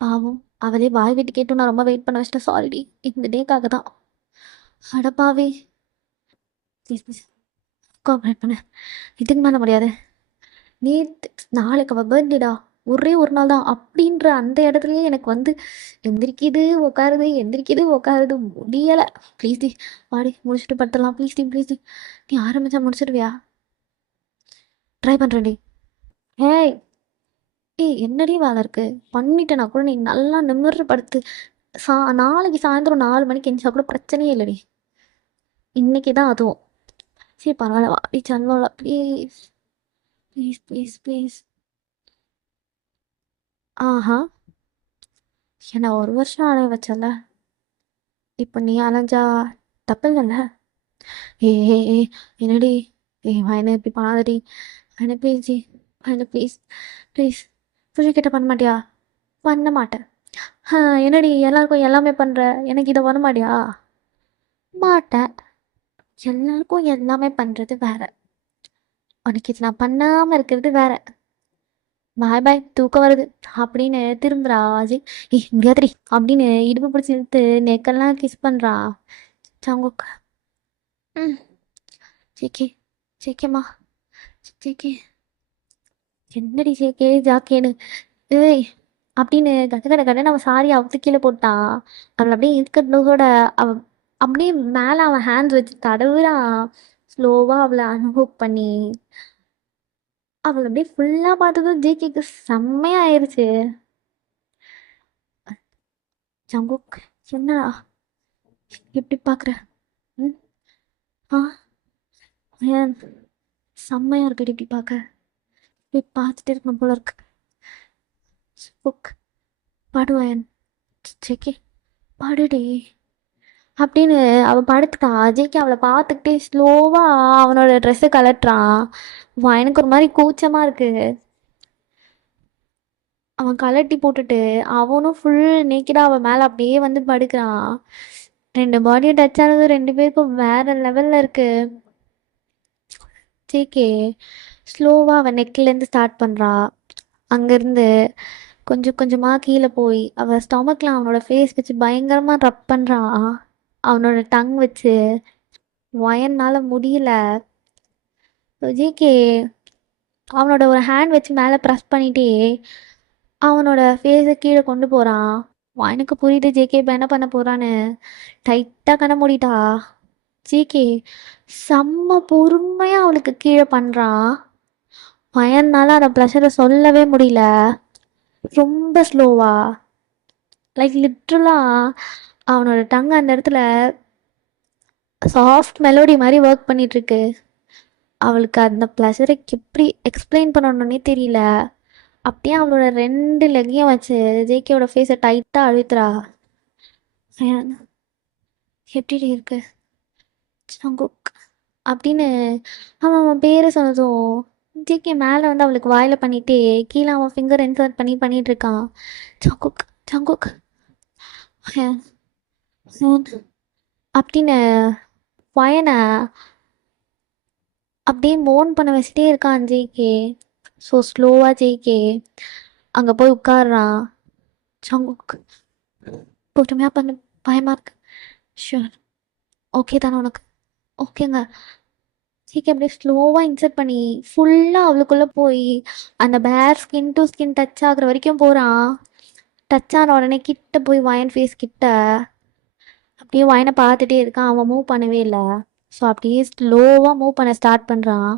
பாவம் அவளே வாய் விட்டு கேட்டு நான் ரொம்ப வெயிட் பண்ண வச்சிட்டேன். சாரிடி, இந்த டேக்காக தான். அடப்பாவி, ப்ளீஸ் ப்ளீஸ் கோஆப்ரேட் பண்ணு. இதுக்கு மேலே முடியாது. நேற்று நாளைக்கு அவள் பர்த்டேடா, ஒரே ஒரு நாள் தான் அப்படின்ற அந்த இடத்துலயே எனக்கு வந்து எந்திரிக்குது உட்காருது, எந்திரிக்குது உட்காருது, முடியலை. ப்ளீஸ் டி, வாடி முடிச்சுட்டு படுத்துடலாம். ப்ளீஸ் டி ப்ளீஸ் டி. நீ ஆரம்பிச்சா முடிச்சிடுவியா? ட்ரை பண்ணுறேன்டி. ஏய் ஏய், என்னடி வேலை இருக்கு? பண்ணிட்டேனா கூட நீ நல்லா நிமிர்ற படுத்து. நாளைக்கு சாயந்தரம் 4 மணிக்கு எந்திரிச்சா கூட பிரச்சனையே இல்லடி. இன்னைக்கு தான் அதுவும். சரி பரவாயில்ல, வாடி சன்வலா ப்ளீஸ் ப்ளீஸ் ப்ளீஸ் ப்ளீஸ். ஆஹா! என்ன ஒரு வருஷம் அலைய வச்சல. இப்போ நீ அலைஞ்சா தப்பில்லல. ஏய் என்னடி? என்ன இப்படி பண்ணாதடி. என்ன ப்ளீஸ் ஜி. என்ன ப்ளீஸ் ப்ளீஸ். கிட்ட பண்ண மாட்டியா? பண்ண மாட்டேன். என்னடி எல்லாருக்கும் எல்லாமே பண்ற, எனக்கு இதை பண்ண மாட்டியா? மாட்டேன். எல்லாருக்கும் எல்லாமே பண்றது வேற, உனக்கு இது நான் பண்ணாம இருக்கிறது வேற. பாய் பாய், தூக்கம் வருது அப்படின்னு திரும்புறா அஜய். முடியாதுடி அப்படின்னு இடுப்பு பிடிச்சி இழுத்து நெக்கெல்லாம் கிஸ் பண்றா சங்குக். ம். ஜேகே ஜேகேம்மா ஜேகே. என்னடி ஜேகே ஜாக்கேன்னு ஏய் அப்படின்னு கட்ட கட்ட கட்ட அவன் சாரி அவுத்து கீழே போட்டான். அவளை அப்படியே இருக்கிறதோட அவ அப்படியே மேலே அவன் ஹேண்ட்ஸ் வச்சு தடவுறான். ஸ்லோவாக அவளை அனுபவ் பண்ணி அவளை அப்படியே ஃபுல்லாக பார்த்ததும் ஜேகேக்கு செம்மையாயிருச்சு. ஜங்குக், என்னடா எப்படி பார்க்குற? ம். ஆ ஏன் செம்மையாக இருக்குடி இப்படி பார்க்க. இப்படி பார்த்துட்டே இருக்கணும் போல இருக்கு. புக் பாடுவேன். ஜேகே பாடுடி அப்படின்னு அவன் படுத்துட்டா. அஜய்க்கு அவளை பார்த்துக்கிட்டே ஸ்லோவாக அவனோட ட்ரெஸ்ஸை கலட்டுறான். எனக்கு ஒரு மாதிரி கூச்சமாக இருக்கு. அவன் கலட்டி போட்டுட்டு அவனும் ஃபுல் நேக்கடாக அவன் மேலே அப்படியே வந்து படுக்கிறான். ரெண்டு பாடியும் டச் ஆனது ரெண்டு பேருக்கும் வேற லெவலில் இருக்கு. ஜேகே ஸ்லோவாக அவன் நெக்லேருந்து ஸ்டார்ட் பண்ணுறா. அங்கேருந்து கொஞ்சம் கொஞ்சமாக கீழே போய் அவள் ஸ்டொமக்கில் அவனோட ஃபேஸ் வச்சு பயங்கரமாக ரப் பண்ணுறான். அவனோட டங் வச்சு வயனால் முடியல. ஜேகே அவனோட ஒரு ஹேண்ட் வச்சு மேலே ப்ரெஸ் பண்ணிட்டே அவனோட ஃபேஸை கீழே கொண்டு போகிறான். எனக்கு புரியுது ஜேகே இப்போ என்ன பண்ண போகிறான்னு. டைட்டாக கண்ண மூடிட்டா. ஜேகே செம்ம பொறுமையாக அவளுக்கு கீழே பண்ணுறான். வயன்னால அந்த ப்ளஷரை சொல்லவே முடியல. ரொம்ப ஸ்லோவா லைக் லிட்ரலாக அவனோட டங் அந்த இடத்துல சாஃப்ட் மெலோடி மாதிரி ஒர்க் பண்ணிகிட்ருக்கு. அவளுக்கு அந்த ப்ளஷரை எப்படி எக்ஸ்பிளைன் பண்ணணுன்னே தெரியல. அப்படியே அவளோட ரெண்டு லெக்கையும் வச்சு ஜேகேவோட ஃபேஸை டைட்டாக அழுத்துறா. எப்படி இருக்கு ஜங்குக் அப்படின்னு அவன் பேரை சொன்னதும் ஜேகே மேலே வந்து அவளுக்கு வாயில் பண்ணிகிட்டே கீழே அவன் ஃபிங்கர் இன்சர்ட் பண்ணிட்டு இருக்கான். ஜங்குக் ஜங்குக் அப்படின்னு வயனை அப்படியே மோன் பண்ண வச்சுட்டே இருக்கான் ஜேகே. ஸோ ஸ்லோவாக ஜேகே அங்கே போய் உட்காடுறான். ஜங்குக் பொறுமையாக பண்ணு, பயமாக இருக்கு. ஷூர் ஓகே தானே உனக்கு? ஓகேங்க. ஜேகே அப்படியே ஸ்லோவாக இன்சர்ட் பண்ணி ஃபுல்லாக அவளுக்குள்ளே போய் அந்த பேர் ஸ்கின் டு ஸ்கின் டச் ஆகுற வரைக்கும் போகிறான். டச் ஆன உடனே கிட்ட போய் வயன் ஃபேஸ் கிட்ட அப்படியே வயனை பார்த்துட்டே இருக்கான். அவன் மூவ் பண்ணவே இல்லை. ஸோ அப்படியே ஸ்லோவாக மூவ் பண்ண ஸ்டார்ட் பண்ணுறான்.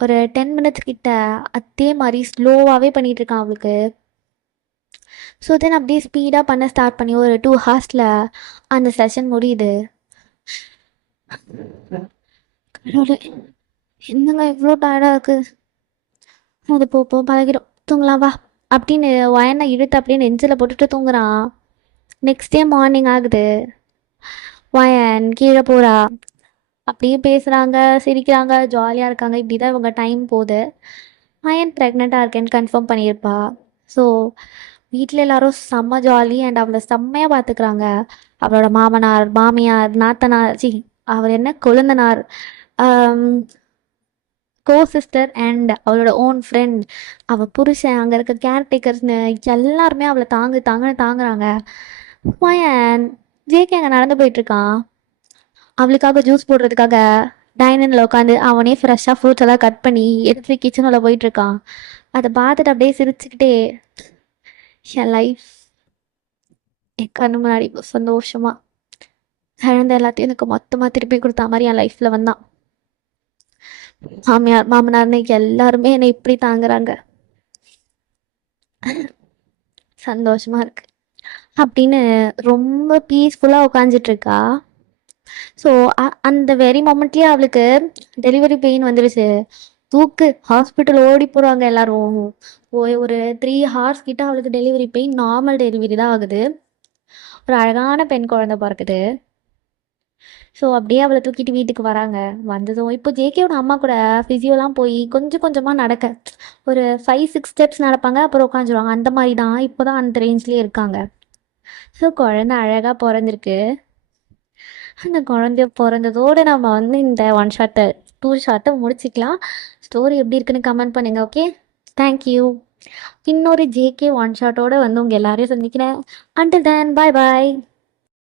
ஒரு 10 மினிட்ஸ் கிட்ட அதே மாதிரி ஸ்லோவாகவே பண்ணிகிட்ருக்கான் அவளுக்கு. ஸோ தென் அப்படியே ஸ்பீடாக பண்ண ஸ்டார்ட் பண்ணி ஒரு 2 ஹார்ஸில் அந்த செஷன் முடியுது. கடவுளே என்னங்க இவ்வளோ டயர்டாக இருக்குது. அது போ பழகிடும், தூங்கலாம் வா அப்படின்னு வயனை இழுத்து அப்படியே நெஞ்சில் போட்டுட்டு தூங்குறான். நெக்ஸ்ட் டே மார்னிங் ஆகுது. வயன் கீழே போகிறா. அப்படியே பேசுகிறாங்க, சிரிக்கிறாங்க, ஜாலியாக இருக்காங்க. இப்படி தான் இவங்க டைம் போகுது. வயன் ப்ரெக்னெண்ட்டாக இருக்கேன்னு கன்ஃபார்ம் பண்ணியிருப்பா. ஸோ வீட்டில் எல்லாரும் செம்ம ஜாலி அண்ட் அவளை செம்மையாக பார்த்துக்கிறாங்க. அவளோட மாமனார், மாமியார், நாத்தனார், அவர் என்ன கொழுந்தனார், கோ சிஸ்டர் அண்ட் அவளோட ஓன் ஃப்ரெண்ட், அவள் புருஷன், அங்கே இருக்க கேர்டேக்கர்ஸ்னு எல்லாருமே அவளை தாங்குறாங்க. வயன் ஜேகே அங்கே நடந்து போயிட்டுருக்கான். அவளுக்காக ஜூஸ் போடுறதுக்காக டைனிங்கில் உட்காந்து அவனே ஃப்ரெஷ்ஷாக ஃப்ரூட்ஸ் எல்லாம் கட் பண்ணி எடுத்து கிச்சனில் போயிட்டுருக்கான். அதை பார்த்துட்டு அப்படியே சிரிச்சுக்கிட்டே என் லைஃப் என் கண்ணு முன்னாடி சந்தோஷமாக இழந்த எல்லாத்தையும் எனக்கு மொத்தமாக திருப்பி கொடுத்தா மாதிரி என் லைஃப்பில் வந்தான். மாமியார் மாமனார்னு எல்லாருமே என்னை இப்படி தாங்குறாங்க. சந்தோஷமா இருக்கு அப்படின்னு ரொம்ப பீஸ்ஃபுல்லாக உட்காந்துட்ருக்கா. ஸோ அந்த வெரி மொமெண்ட்லேயே அவளுக்கு டெலிவரி பெயின் வந்துடுச்சு. தூக்கு ஹாஸ்பிட்டல் ஓடி போகிறாங்க எல்லாரும். போய் ஒரு 3 ஹார்ஸ் கிட்ட அவளுக்கு டெலிவரி பெயின் நார்மல் டெலிவரி தான் ஆகுது. ஒரு அழகான பெண் குழந்தை பிறக்குது. ஸோ அப்படியே அவளை தூக்கிட்டு வீட்டுக்கு வராங்க. வந்ததும் இப்போ ஜேகேவோட அம்மா கூட ஃபிசியோலாம் போய் கொஞ்சம் கொஞ்சமாக நடக்க ஒரு 5-6 ஸ்டெப்ஸ் நடப்பாங்க, அப்புறம் உட்காந்துருவாங்க. அந்த மாதிரி தான் இப்போ தான் அந்த ரேஞ்ச்லேயே இருக்காங்க. ஸோ குழந்தை அழகாக பிறந்திருக்கு. அந்த குழந்தை பிறந்ததோடு நம்ம வந்து இந்த 1 ஷாட்டை 2 ஷாட்டை முடிச்சிக்கலாம். ஸ்டோரி எப்படி இருக்குன்னு கமெண்ட் பண்ணுங்கள். Okay, thank you. இன்னொரு ஜேகே 1 ஷாட்டோட வந்து உங்கள் எல்லாரையும் சந்திக்கிறேன். அண்டில் தென், பாய் பாய்.